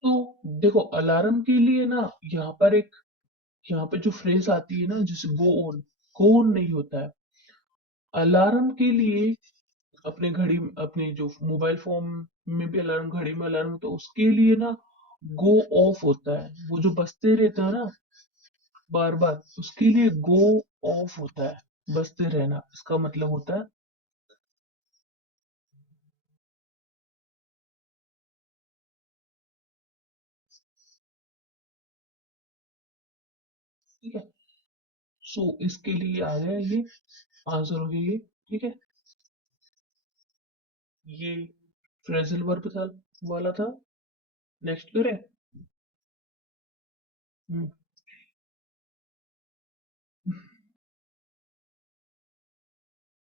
तो देखो अलार्म के लिए ना, यहाँ पर एक, यहाँ पे जो फ्रेज आती है ना जैसे गो ऑन नहीं होता है, अलार्म के लिए अपने घड़ी, अपने जो मोबाइल फोन में भी अलार्म, घड़ी में अलार्म होता है, उसके लिए ना गो ऑफ होता है, वो जो बजते रहता है ना बार बार, उसके लिए गो ऑफ होता है, बजते रहना, इसका मतलब होता है, ठीक है। सो इसके लिए आ गया ये आंसर हो गया ये, ठीक है। ये फ्रेजल वर्ब था, वाला था। नेक्स्ट करें। हम्म,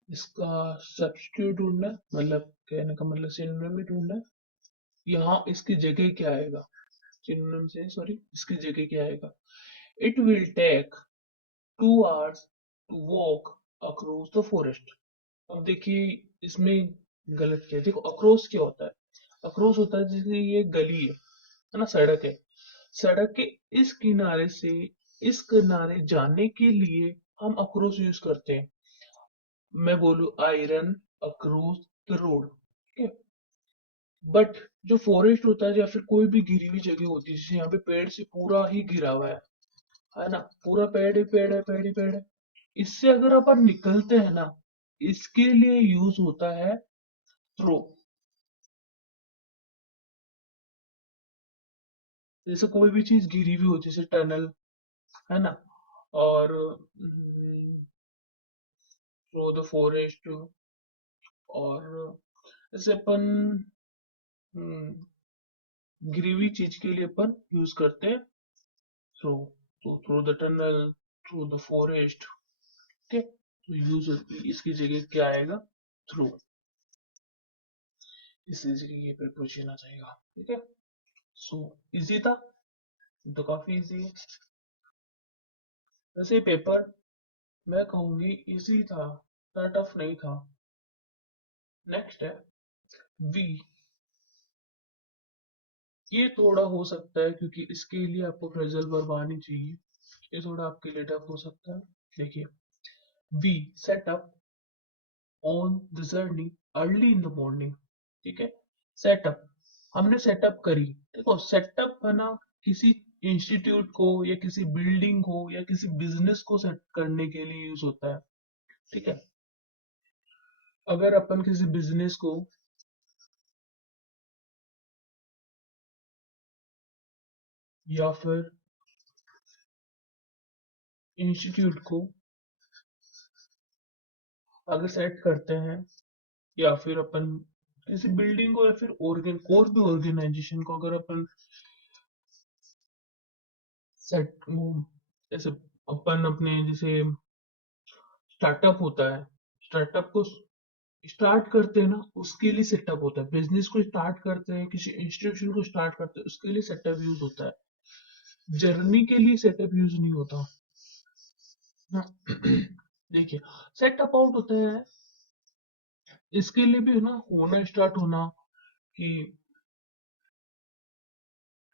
इसका सब्स्टिट्यूट ढूंढना है, मतलब कहने का मतलब सिनोनिम भी ढूंढना है, यहाँ इसकी जगह क्या आएगा, सिनोनिम से सॉरी, इसकी जगह क्या आएगा। It will take 2 hours to walk across the forest. अब देखिए इसमें गलत क्या है, देखो अक्रॉस क्या होता है, अक्रॉस होता है जैसे ये गली है है ना, सड़क है। सड़क के इस किनारे से इस किनारे जाने के लिए हम अक्रोस यूज करते हैं। मैं बोलूं I run across the road, ठीक है। बट जो फॉरेस्ट होता है या फिर कोई भी घिरी हुई जगह होती है, जैसे यहाँ पे पेड़ से पूरा ही घिरा हुआ है ना, पूरा पेड़ ही पेड़ है, पेड़ ही पेड़ है, इससे अगर अपन निकलते हैं ना, इसके लिए यूज होता है थ्रो। जैसे कोई भी चीज घिरी हुई होती है, जैसे टनल, है ना, और थ्रो द फॉरेस्ट, और जैसे अपन घिरी हुई चीज के लिए अपन यूज करते हैं थ्रो। तो through the tunnel, through the forest, ठीक है। तो यूज इसकी जगह क्या आएगा, थ्रू। इसी जगह ये प्रीपोजिशन आ जाएगा, ठीक है। सो इजी था, तो काफी इजी है। वैसे पेपर मैं कहूंगी इजी था, इतना टफ नहीं था। नेक्स्ट है वी। ये थोड़ा हो सकता है क्योंकि इसके लिए आपको फ्रेजल वर्ब आनी चाहिए, ये थोड़ा आपके लिए टफ हो सकता है। देखिए, we set up on the journey early in the morning, ठीक है। सेटअप, हमने सेटअप करी। देखो सेटअप है ना, किसी इंस्टीट्यूट को या किसी बिल्डिंग को या किसी बिजनेस को सेट करने के लिए यूज होता है, ठीक है। अगर अपन किसी बिजनेस को या फिर इंस्टीट्यूट को अगर सेट करते हैं, या फिर अपन किसी बिल्डिंग को या फिर कोई भी ऑर्गेनाइजेशन को अगर अपन सेट जैसे अपन अपने जैसे स्टार्टअप होता है, स्टार्टअप को स्टार्ट करते हैं ना, उसके लिए सेटअप होता है। बिजनेस को स्टार्ट करते हैं, किसी इंस्टीट्यूशन को स्टार्ट करते हैं, उसके लिए सेटअप यूज होता है। जर्नी के लिए सेटअप यूज नहीं होता ना। देखिए, सेटअप आउट होता है, इसके लिए भी है ना, होना स्टार्ट होना, कि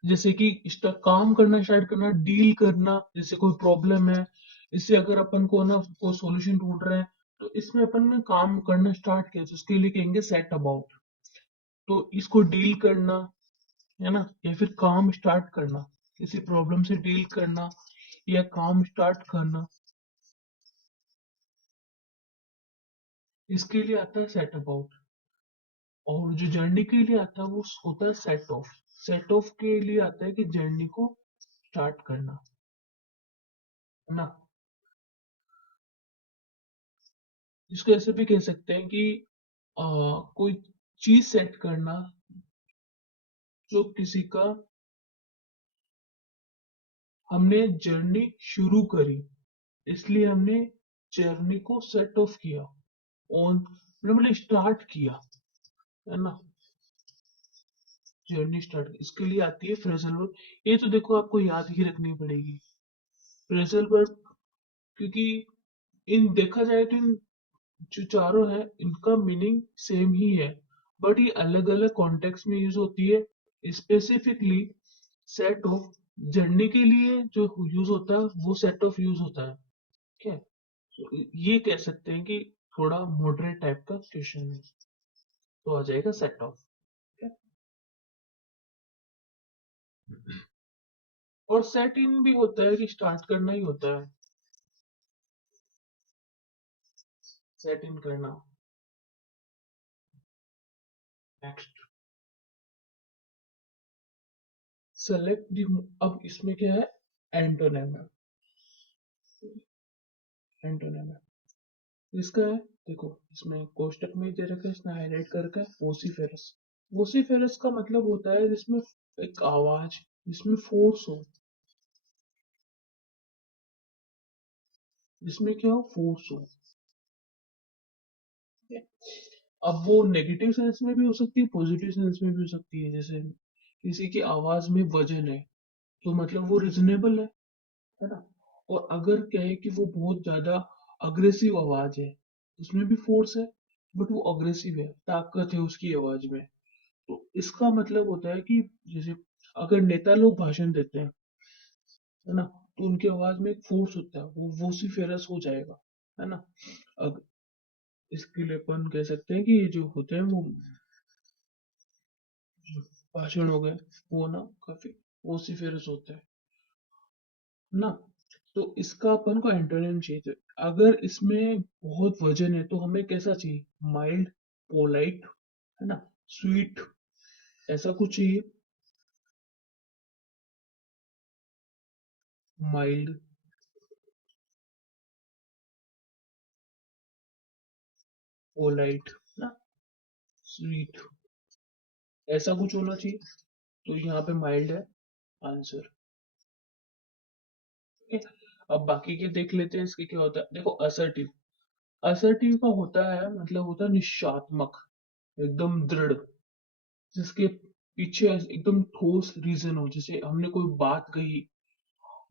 जैसे कि काम करना स्टार्ट करना, डील करना, जैसे कोई प्रॉब्लम है, इससे अगर अपन को ना कोई सॉल्यूशन ढूंढ रहे हैं, तो इसमें अपन ने काम करना स्टार्ट किया, तो उसके लिए कहेंगे सेट अबाउट। तो इसको डील करना, है ना, या फिर काम स्टार्ट करना, किसी प्रॉब्लम से डील करना या काम स्टार्ट करना, इसके लिए आता है सेट अबाउट। और जो जर्नी के लिए आता है वो होता है सेट ऑफ। सेट ऑफ के लिए आता है कि जर्नी को स्टार्ट करना, है ना। इसको ऐसे भी कह सकते हैं कि कोई चीज सेट करना, जो किसी का हमने जर्नी शुरू करी, इसलिए हमने जर्नी को सेट ऑफ किया, ऑन मतलब स्टार्ट किया, है ना। जर्नी स्टार्ट, इसके लिए आती है फ्रेजल वर्ब। ये तो देखो आपको याद ही रखनी पड़ेगी, फ्रेजल वर्ब, क्योंकि इन देखा जाए तो इन जो चारों है इनका मीनिंग सेम ही है, बट ये अलग अलग कॉन्टेक्स्ट में यूज होती है। स्पेसिफिकली सेट ऑफ जर्नी के लिए जो यूज होता है वो सेट ऑफ यूज होता है, ठीक है। तो ये कह सकते हैं कि थोड़ा मॉडरेट टाइप का क्वेश्चन है, तो आ जाएगा सेट ऑफ, ठीक है। और सेट इन भी होता है कि स्टार्ट करना ही होता है, सेट इन करना। नेक्स्ट, सेलेक्ट दी। अब इसमें क्या है, एंटोनिम है, एंटोनिम है। इसका है, देखो इसमें कोष्टक में दे रखा है, इसने हाईलाइट करके वोसिफेरस। वोसिफेरस का मतलब होता है जिसमें एक आवाज, जिसमें फोर्स हो, जिसमें क्या हो, फोर्स हो, ठीक है? अब वो नेगेटिव सेंस में भी हो सकती है, पॉजिटिव सेंस में भी हो सकती है। जैसे किसी की आवाज में वजन है, तो मतलब वो रिजनेबल है ना। और अगर क्या है कि वो बहुत ज्यादा अग्रेसिव आवाज है, उसमें भी फोर्स है, बट वो अग्रेसिव है, ताकत है उसकी आवाज में, तो इसका मतलब होता है कि जैसे अगर नेता लोग भाषण देते हैं, है ना, तो उनकी आवाज में एक फोर्स होता है, वो वोसिफेरस हो जाएगा, है ना। अब इसके लिए अपन कह सकते हैं कि ये जो होते हैं वो जो भाषण हो गए, वो ना काफी वोसिफेरस होते हैं ना। तो इसका अपन को एंटोनिम चाहिए। अगर इसमें बहुत वजन है तो हमें कैसा चाहिए? माइल्ड, पोलाइट, है ना, स्वीट, ऐसा कुछ चाहिए। माइल्ड, पोलाइट, ना, स्वीट, ऐसा कुछ होना चाहिए। तो यहाँ पे माइल्ड है आंसर। ठीक है, अब बाकी के देख लेते हैं इसके क्या होता है। देखो असर्टिव, असर्टिव का होता है मतलब होता है निश्चयात्मक, एकदम दृढ़, जिसके पीछे एकदम ठोस रीजन हो। जैसे हमने कोई बात कही,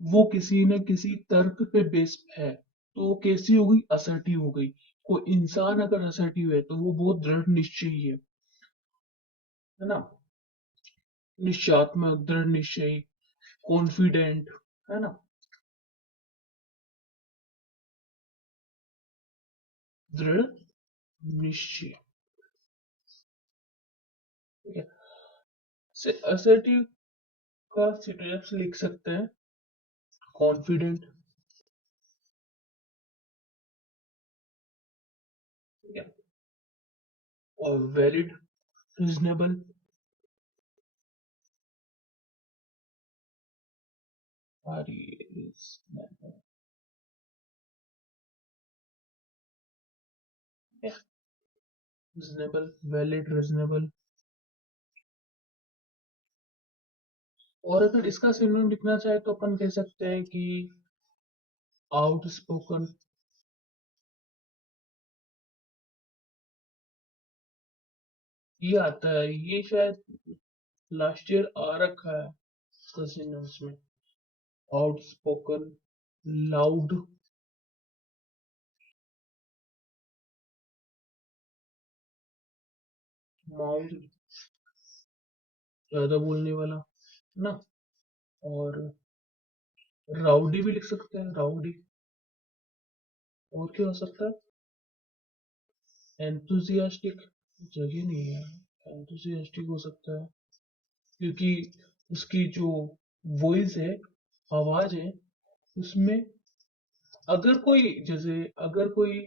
वो किसी न किसी तर्क पे बेस है, तो वो कैसी हो गई? असर्टिव हो गई। कोई इंसान अगर असर्टिव है तो वो बहुत दृढ़ निश्चयी है ना। निश्चयात्मक, दृढ़ निश्चयी, कॉन्फिडेंट, है ना, दृढ़ निश्चय। ठीक है, से असर्टिव का सिनोनिम्स लिख सकते हैं, कॉन्फिडेंट, ठीक है, और valid, reasonable, reasonable, valid, reasonable. और अगर इसका सिनोनिम लिखना चाहे तो अपन कह सकते हैं कि आउटस्पोकन, ये आता है, ये शायद लास्ट ईयर आ रखा है इसका सिनोनिम्स में। आउटस्पोकन, लाउड, माउथ, ज्यादा बोलने वाला, है ना। और राउडी भी लिख सकते हैं, राउडी। और क्या हो सकता है? एंथुजियास्टिक, जगह नहीं है, एंथुजियास्टिक हो सकता है, क्योंकि उसकी जो वॉइस है, आवाज है, उसमें अगर कोई, जैसे अगर कोई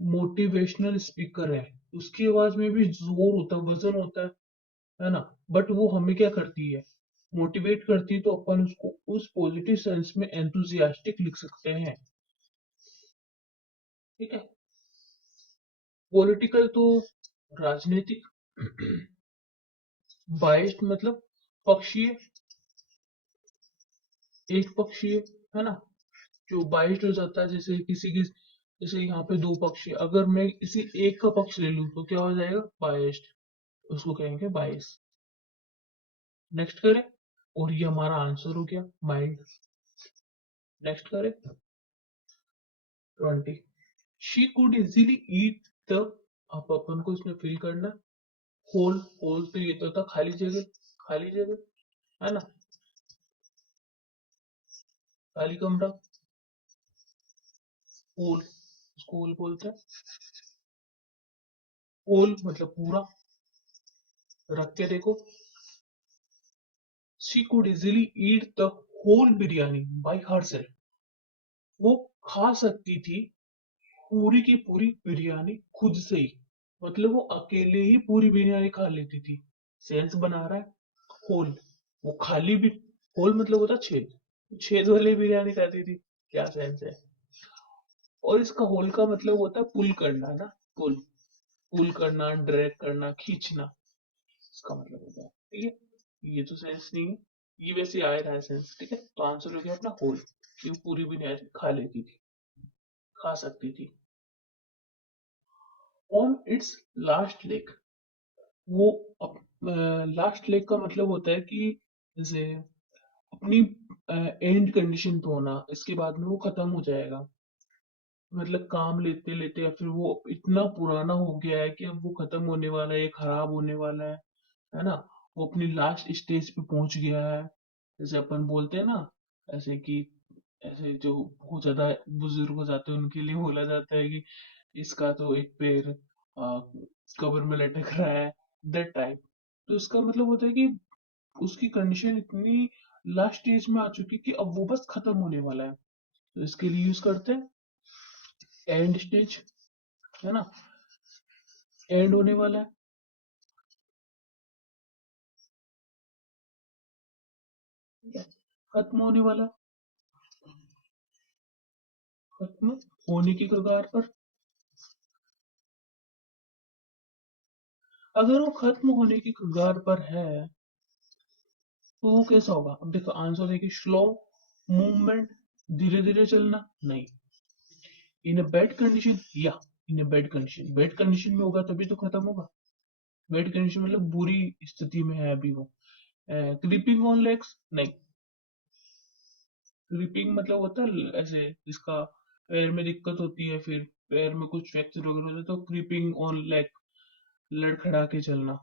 मोटिवेशनल स्पीकर है, उसकी आवाज में भी जोर होता है, वजन होता है ना। बट वो हमें क्या करती है? मोटिवेट करती है, तो अपन उसको उस पॉजिटिव सेंस में एंथुजियास्टिक लिख सकते हैं। ठीक है, पॉलिटिकल तो राजनीतिक, बाइस्ड मतलब पक्षीय, एक पक्षीय, है ना। जो बाइस्ड हो जाता है, जैसे किसी की, जैसे यहाँ पे दो पक्ष है, अगर मैं किसी एक का पक्ष ले लूं तो क्या हो जाएगा? बाइस्ड, उसको कहेंगे बाइस। नेक्स्ट करें, और ये हमारा आंसर हो गया माइंड। नेक्स्ट करें, 20। She could easily eat the, अब अपन को इसमें फिल करना, होल, होल तो ये तो था खाली जगह, खाली जगह, है ना, खाली कमरा, होल, उसको होल बोलते हैं। होल मतलब पूरा, रख के देखो। She could easily eat the whole biryani by herself, वो खा सकती थी पूरी की पूरी बिरयानी खुद से ही, मतलब वो अकेले ही पूरी बिरयानी खा लेती थी। सेंस बना रहा है, होल, वो खाली भी, होल मतलब होता छेद, छेद वाली बिरयानी खाती थी, क्या सेंस है। और इसका होल का मतलब होता है पुल करना ना, पुल, पुल करना, ड्रैग करना, खींचना, इसका मतलब होता है। ठीक है, ये तो सेंस नहीं है, ये वैसे आ रहा है सेंस। ठीक है, तो आंसर हो गया अपना होल, ये पूरी बिरयानी खा लेती थी, खा सकती थी। ऑन इट्स लास्ट लेग, वो लास्ट लेग का मतलब होता है कि जैसे अपनी एंड कंडीशन पे होना, इसके बाद में वो खत्म हो जाएगा, मतलब काम लेते लेते, या फिर वो इतना पुराना हो गया है कि अब वो खत्म होने वाला है, खराब होने वाला है ना। वो अपनी लास्ट स्टेज पे पहुंच गया है। जैसे अपन बोलते हैं ना, ऐसे कि ऐसे जो बहुत ज्यादा बुजुर्ग हो जाते हैं उनके लिए बोला जाता है कि इसका तो एक पैर कब्र में लटक रहा है, दैट टाइप। तो इसका मतलब होता है कि उसकी कंडीशन इतनी लास्ट स्टेज में आ चुकी कि अब वो बस खत्म होने वाला है। तो इसके लिए यूज करते हैं एंड स्टेज, है ना, एंड होने वाला है, खत्म होने वाला है, खत्म होने की कगार पर। अगर वो खत्म होने की कगार पर है तो वो कैसा होगा? अब देखो आंसर देखिए, स्लो मूवमेंट, धीरे धीरे चलना, नहीं। इन अ बैड कंडीशन, या in a bad condition, bad condition में होगा तभी तो खत्म होगा। बैड कंडीशन मतलब बुरी स्थिति में है अभी वो। क्रीपिंग ऑन लेग्स, नहीं। क्रीपिंग मतलब होता है ऐसे जिसका पैर में दिक्कत होती है, फिर पैर में कुछ फ्रैक्चर वगैरह होता है तो क्रीपिंग ऑन लेग, लड़खड़ा के चलना।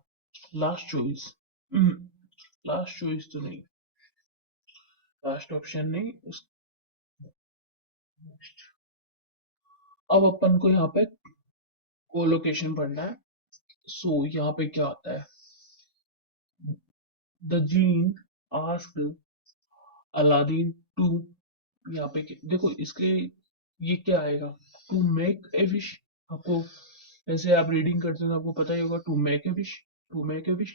लास्ट चॉइस, लास्ट चॉइस तो नहीं, लास्ट ऑप्शन नहीं उस। अब अपन को यहाँ पे कोलोकेशन पढ़ना है। सो यहाँ पे क्या आता है, the genie ask Aladdin to, यहाँ पे देखो इसके ये क्या आएगा, टू मेक ए विश। आपको ऐसे आप रीडिंग करते हो तो आपको पता ही होगा, to make a wish, to make a wish,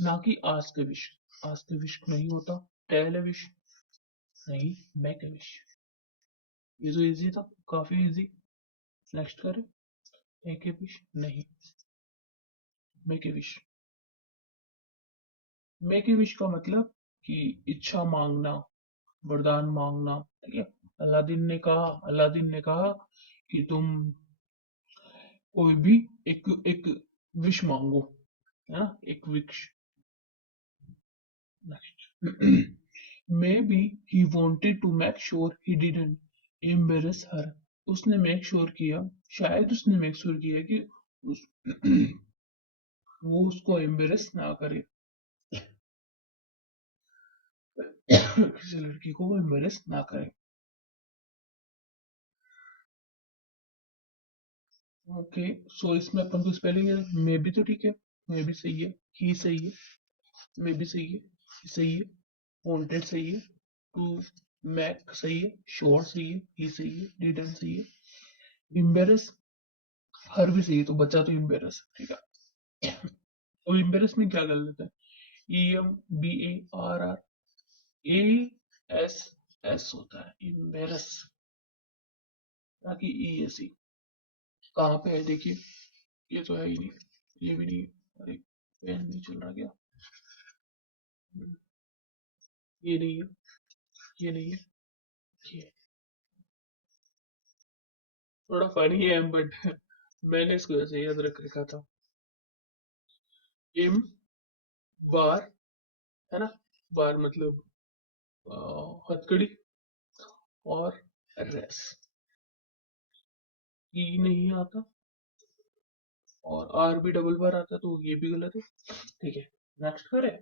ना कि ask a wish. Ask a wish नहीं होता, टेल ए विश नहीं, मेक ए विश। ये तो इजी था, काफी इजी। नेक्स्ट करें, मेक ए विश नहीं, make a wish. Make a wish का मतलब कि इच्छा मांगना, वरदान मांगना, ठीक है। अलादीन ने कहा कि तुम कोई भी एक एक विश मांगो, है ना, एक wish. May be he wanted to make sure he didn't embarrass her। उसने मेक श्योर किया, शायद उसने मेक श्योर किया कि उस, वो उसको एम्बेरस ना करे, किसी लड़की को वो एम्बेरस ना करे। ओके, सो इसमें अपन को स्पेलिंग है, मे बी तो ठीक है, मे बी सही है, ही सही है, मे बी सही है, he सही है, wanted सही है, टू मैक सही है, श्योर सही है, ही सही है, डिडन सही है, एम्बेरस हर भी सही है, तो बचा तो एम्बेरस, ठीक है। अब एम्बेरस में क्या कर लेते हैं, EMBARRASS होता है एम्बेरस, ताकि EAC कहाँ पे है देखिए, ये तो है ही नहीं, ये भी नहीं है। अरे पेन नहीं चल रहा क्या, ये नहीं है, ये नहीं है, ये थोड़ा फनी है बट मैंने इसको ऐसे याद रख रखा था। एम बार, है ना, बार मतलब हथकड़ी, और रेस, ई नहीं आता, और आर भी डबल बार आता तो ये भी गलत है, ठीक है। नेक्स्ट करें,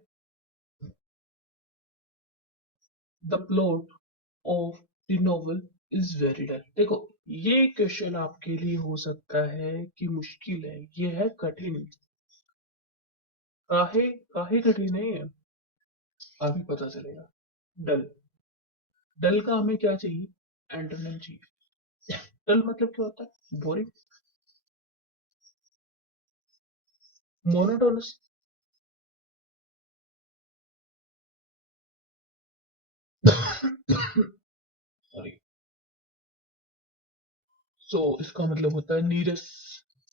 the plot of the novel is very dull. देखो ये क्वेश्चन आपके लिए हो सकता है कि मुश्किल है, ये है कठिन। काहे काहे कठिन है ये, अभी पता चलेगा। डल, डल का हमें क्या चाहिए, एंटोनिम चाहिए। डल मतलब क्या होता है, बोरिंग, मोनोटोनस, सॉरी। सो इसका मतलब होता है नीरस,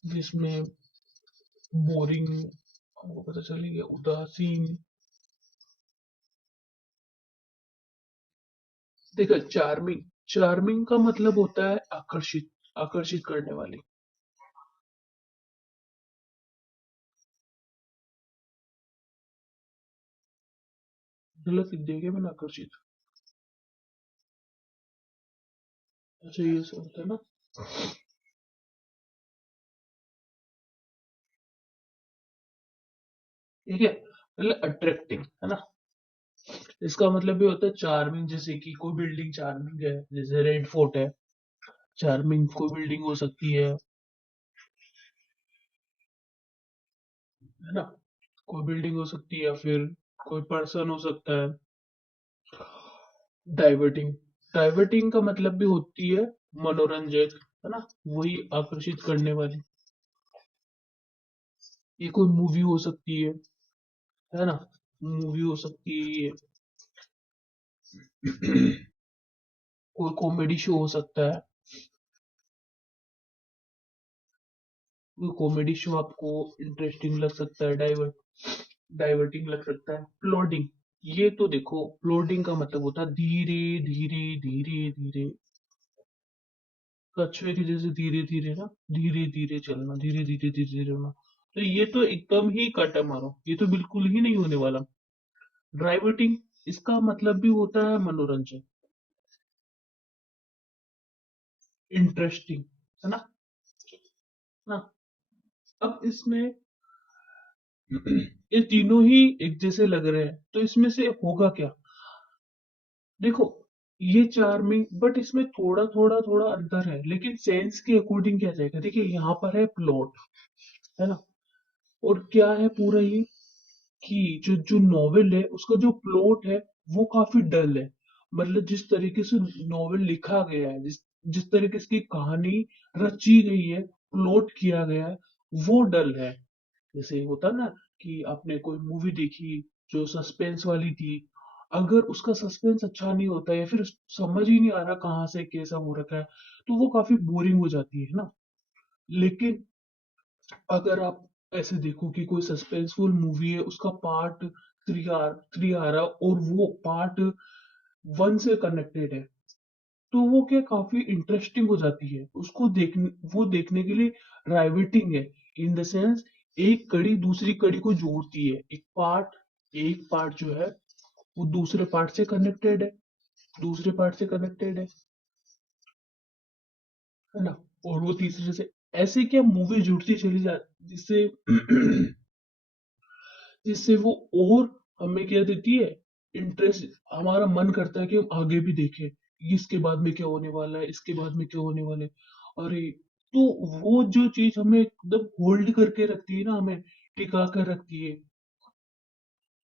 जिसमें बोरिंग, हमको पता चल गया, उदासीन। देखो चार्मिंग, चार्मिंग का मतलब होता है आकर्षित, आकर्षित करने वाली। गलत लिख दिया क्या मैंने, आकर्षित, अच्छा ये सब होता है ना, ठीक है। मतलब अट्रैक्टिंग, है ना। इसका मतलब ये होता है चार्मिंग, जैसे कि कोई बिल्डिंग चार्मिंग है, जैसे रेड फोर्ट है, चार्मिंग कोई बिल्डिंग हो सकती है ना। कोई बिल्डिंग हो सकती है, या फिर कोई पर्सन हो सकता है। डाइवर्टिंग, डाइवर्टिंग का मतलब भी होती है मनोरंजक, है ना, वही आकर्षित करने वाली। ये कोई मूवी हो सकती है ना, मूवी हो सकती है ये। कोई कॉमेडी शो हो सकता है, कोई कॉमेडी शो आपको इंटरेस्टिंग लग सकता है, डाइवर्टिंग लग सकता है। प्लॉटिंग, ये तो देखो, प्लॉटिंग का मतलब होता है धीरे धीरे धीरे धीरे, कछुए की जैसे धीरे धीरे ना, धीरे धीरे चलना, धीरे धीरे धीरे धीरे होना। तो ये तो एकदम ही काटा मारो, ये तो बिल्कुल ही नहीं होने वाला। डाइवर्टिंग, इसका मतलब भी होता है मनोरंजन, इंटरेस्टिंग, है ना ना। अब इसमें ये तीनों ही एक जैसे लग रहे हैं, तो इसमें से होगा क्या? देखो, ये चार्मिंग, बट इसमें थोड़ा थोड़ा थोड़ा अंतर है, लेकिन सेंस के अकॉर्डिंग क्या जाएगा। देखिए, यहाँ पर है प्लॉट, है ना, और क्या है पूरा ये, कि जो जो नॉवेल है उसका जो प्लॉट है वो काफी डल है। मतलब जिस तरीके से नॉवेल लिखा गया है, जिस जिस तरीके से इसकी कहानी रची गई है, प्लॉट किया गया है, वो डल है। जैसे होता ना, कि आपने कोई मूवी देखी जो सस्पेंस वाली थी, अगर उसका सस्पेंस अच्छा नहीं होता, या फिर समझ ही नहीं आ रहा कहाँ से कैसा हो रखा है, तो वो काफी बोरिंग हो जाती है ना। लेकिन अगर आप ऐसे देखो कि कोई सस्पेंसफुल मूवी है, उसका पार्ट थ्री आ रहा और वो पार्ट वन से कनेक्टेड है, तो वो क्या काफी इंटरेस्टिंग हो जाती है उसको देखने, वो देखने के लिए राइवेटिंग है। इन द सेंस, एक कड़ी दूसरी कड़ी को जोड़ती है, एक पार्ट जो है वो दूसरे पार्ट से कनेक्टेड है, दूसरे पार्ट से कनेक्टेड है ना। और वो तीसरे से, ऐसे क्या मूवी जुड़ती चली जाती, जिससे जिससे वो और हमें क्या देती है, इंटरेस्ट, हमारा मन करता है कि हम आगे भी देखें, इसके बाद में क्या होने वाला है, इसके बाद में क्या होने वाला है। अरे, तो वो जो चीज हमें एकदम होल्ड करके रखती है ना, हमें टिका कर रखती है,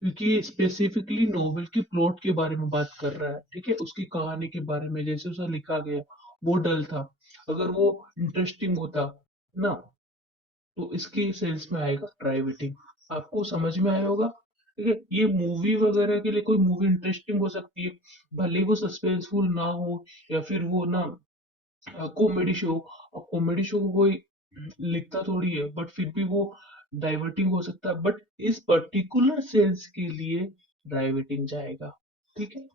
क्योंकि ये स्पेसिफिकली नोवेल की प्लॉट के बारे में बात कर रहा है, ठीक है, उसकी कहानी के बारे में, जैसे उसे लिखा गया वो डल था। अगर वो इंटरेस्टिंग होता ना, तो इसके सेंस में आएगा ड्राइविटिंग। आपको समझ में आया होगा। ठीक है, ये मूवी वगैरह के लिए कोई मूवी इंटरेस्टिंग हो सकती है, भले वो सस्पेंसफुल ना हो, या फिर वो ना कॉमेडी शो। और कॉमेडी शो को कोई लिखता थोड़ी है, बट फिर भी वो डाइवर्टिंग हो सकता है, बट इस पर्टिकुलर सेंस के लिए डाइवर्टिंग जाएगा। ठीक है,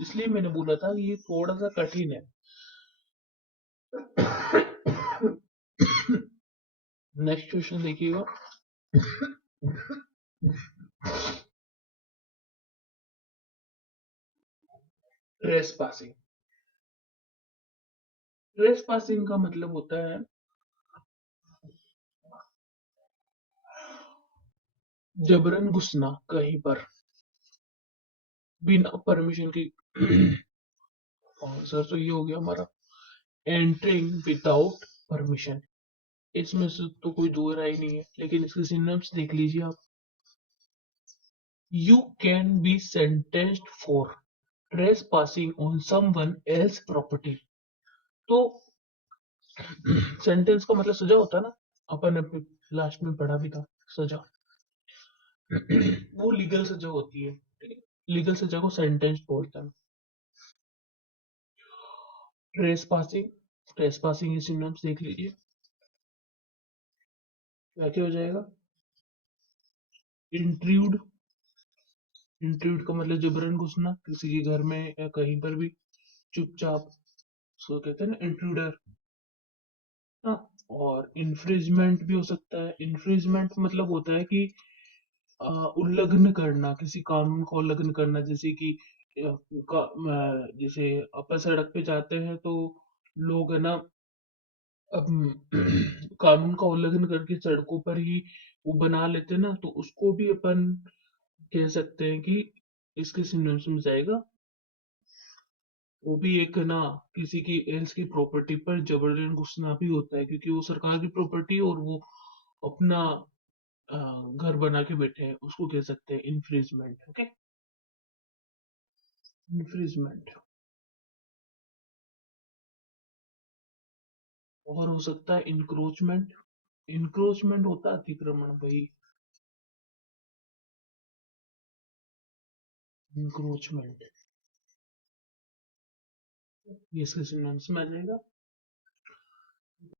इसलिए मैंने बोला था कि ये थोड़ा सा कठिन है। नेक्स्ट क्वेश्चन देखिएगा। ट्रेस पासिंग, ट्रेस पासिंग का मतलब होता है जबरन घुसना कहीं पर बिना परमिशन की। आंसर तो ये हो गया हमारा, एंटरिंग विदाउट परमिशन। इसमें से तो कोई दो राय नहीं है, लेकिन इसके सिनोनिम्स देख लीजिए आप। You can be sentenced for trace passing on someone else property. तो सेंटेंस का मतलब सजा होता है ना, अपन ने लास्ट में पढ़ा भी था, सजा। वो लीगल सजा होती है, लीगल सजा को सेंटेंस बोलते हैं। ट्रेस पासिंग, ट्रेस पासिंग के सिनोनिम्स देख लीजिए, क्या क्या हो जाएगा। इंट्रूड, इंट्रूड का मतलब जबरन घुसना किसी के घर में या कहीं पर भी चुपचाप, उसको कहते हैं ना इंट्रूडर। हाँ, और इन्फ्रिजमेंट भी हो सकता है। इन्फ्रिजमेंट मतलब होता है कि उल्लंघन करना, किसी कानून का उल्लंघन करना, जैसे कि जैसे अपन सड़क पे जाते हैं तो लोग है ना, अब कानून का उल्लंघन करके सड़कों पर ही वो बना लेते ना, तो उसको भी अपन कह सकते हैं कि इसके सिनोनिम्स में जाएगा। वो भी एक ना किसी की एल्स की प्रॉपर्टी पर जबरन घुसना भी होता है, क्योंकि वो सरकार की प्रॉपर्टी और वो अपना अ, घर बना के बैठे हैं, उसको कह सकते हैं इन्फ्रिजमेंट। Okay, infringement. और हो सकता है इंक्रोचमेंट। इंक्रोचमेंट होता है अतिक्रमण भाई। इंक्रोचमेंट ये इसके सिनोनिम्स में आ जाएगा।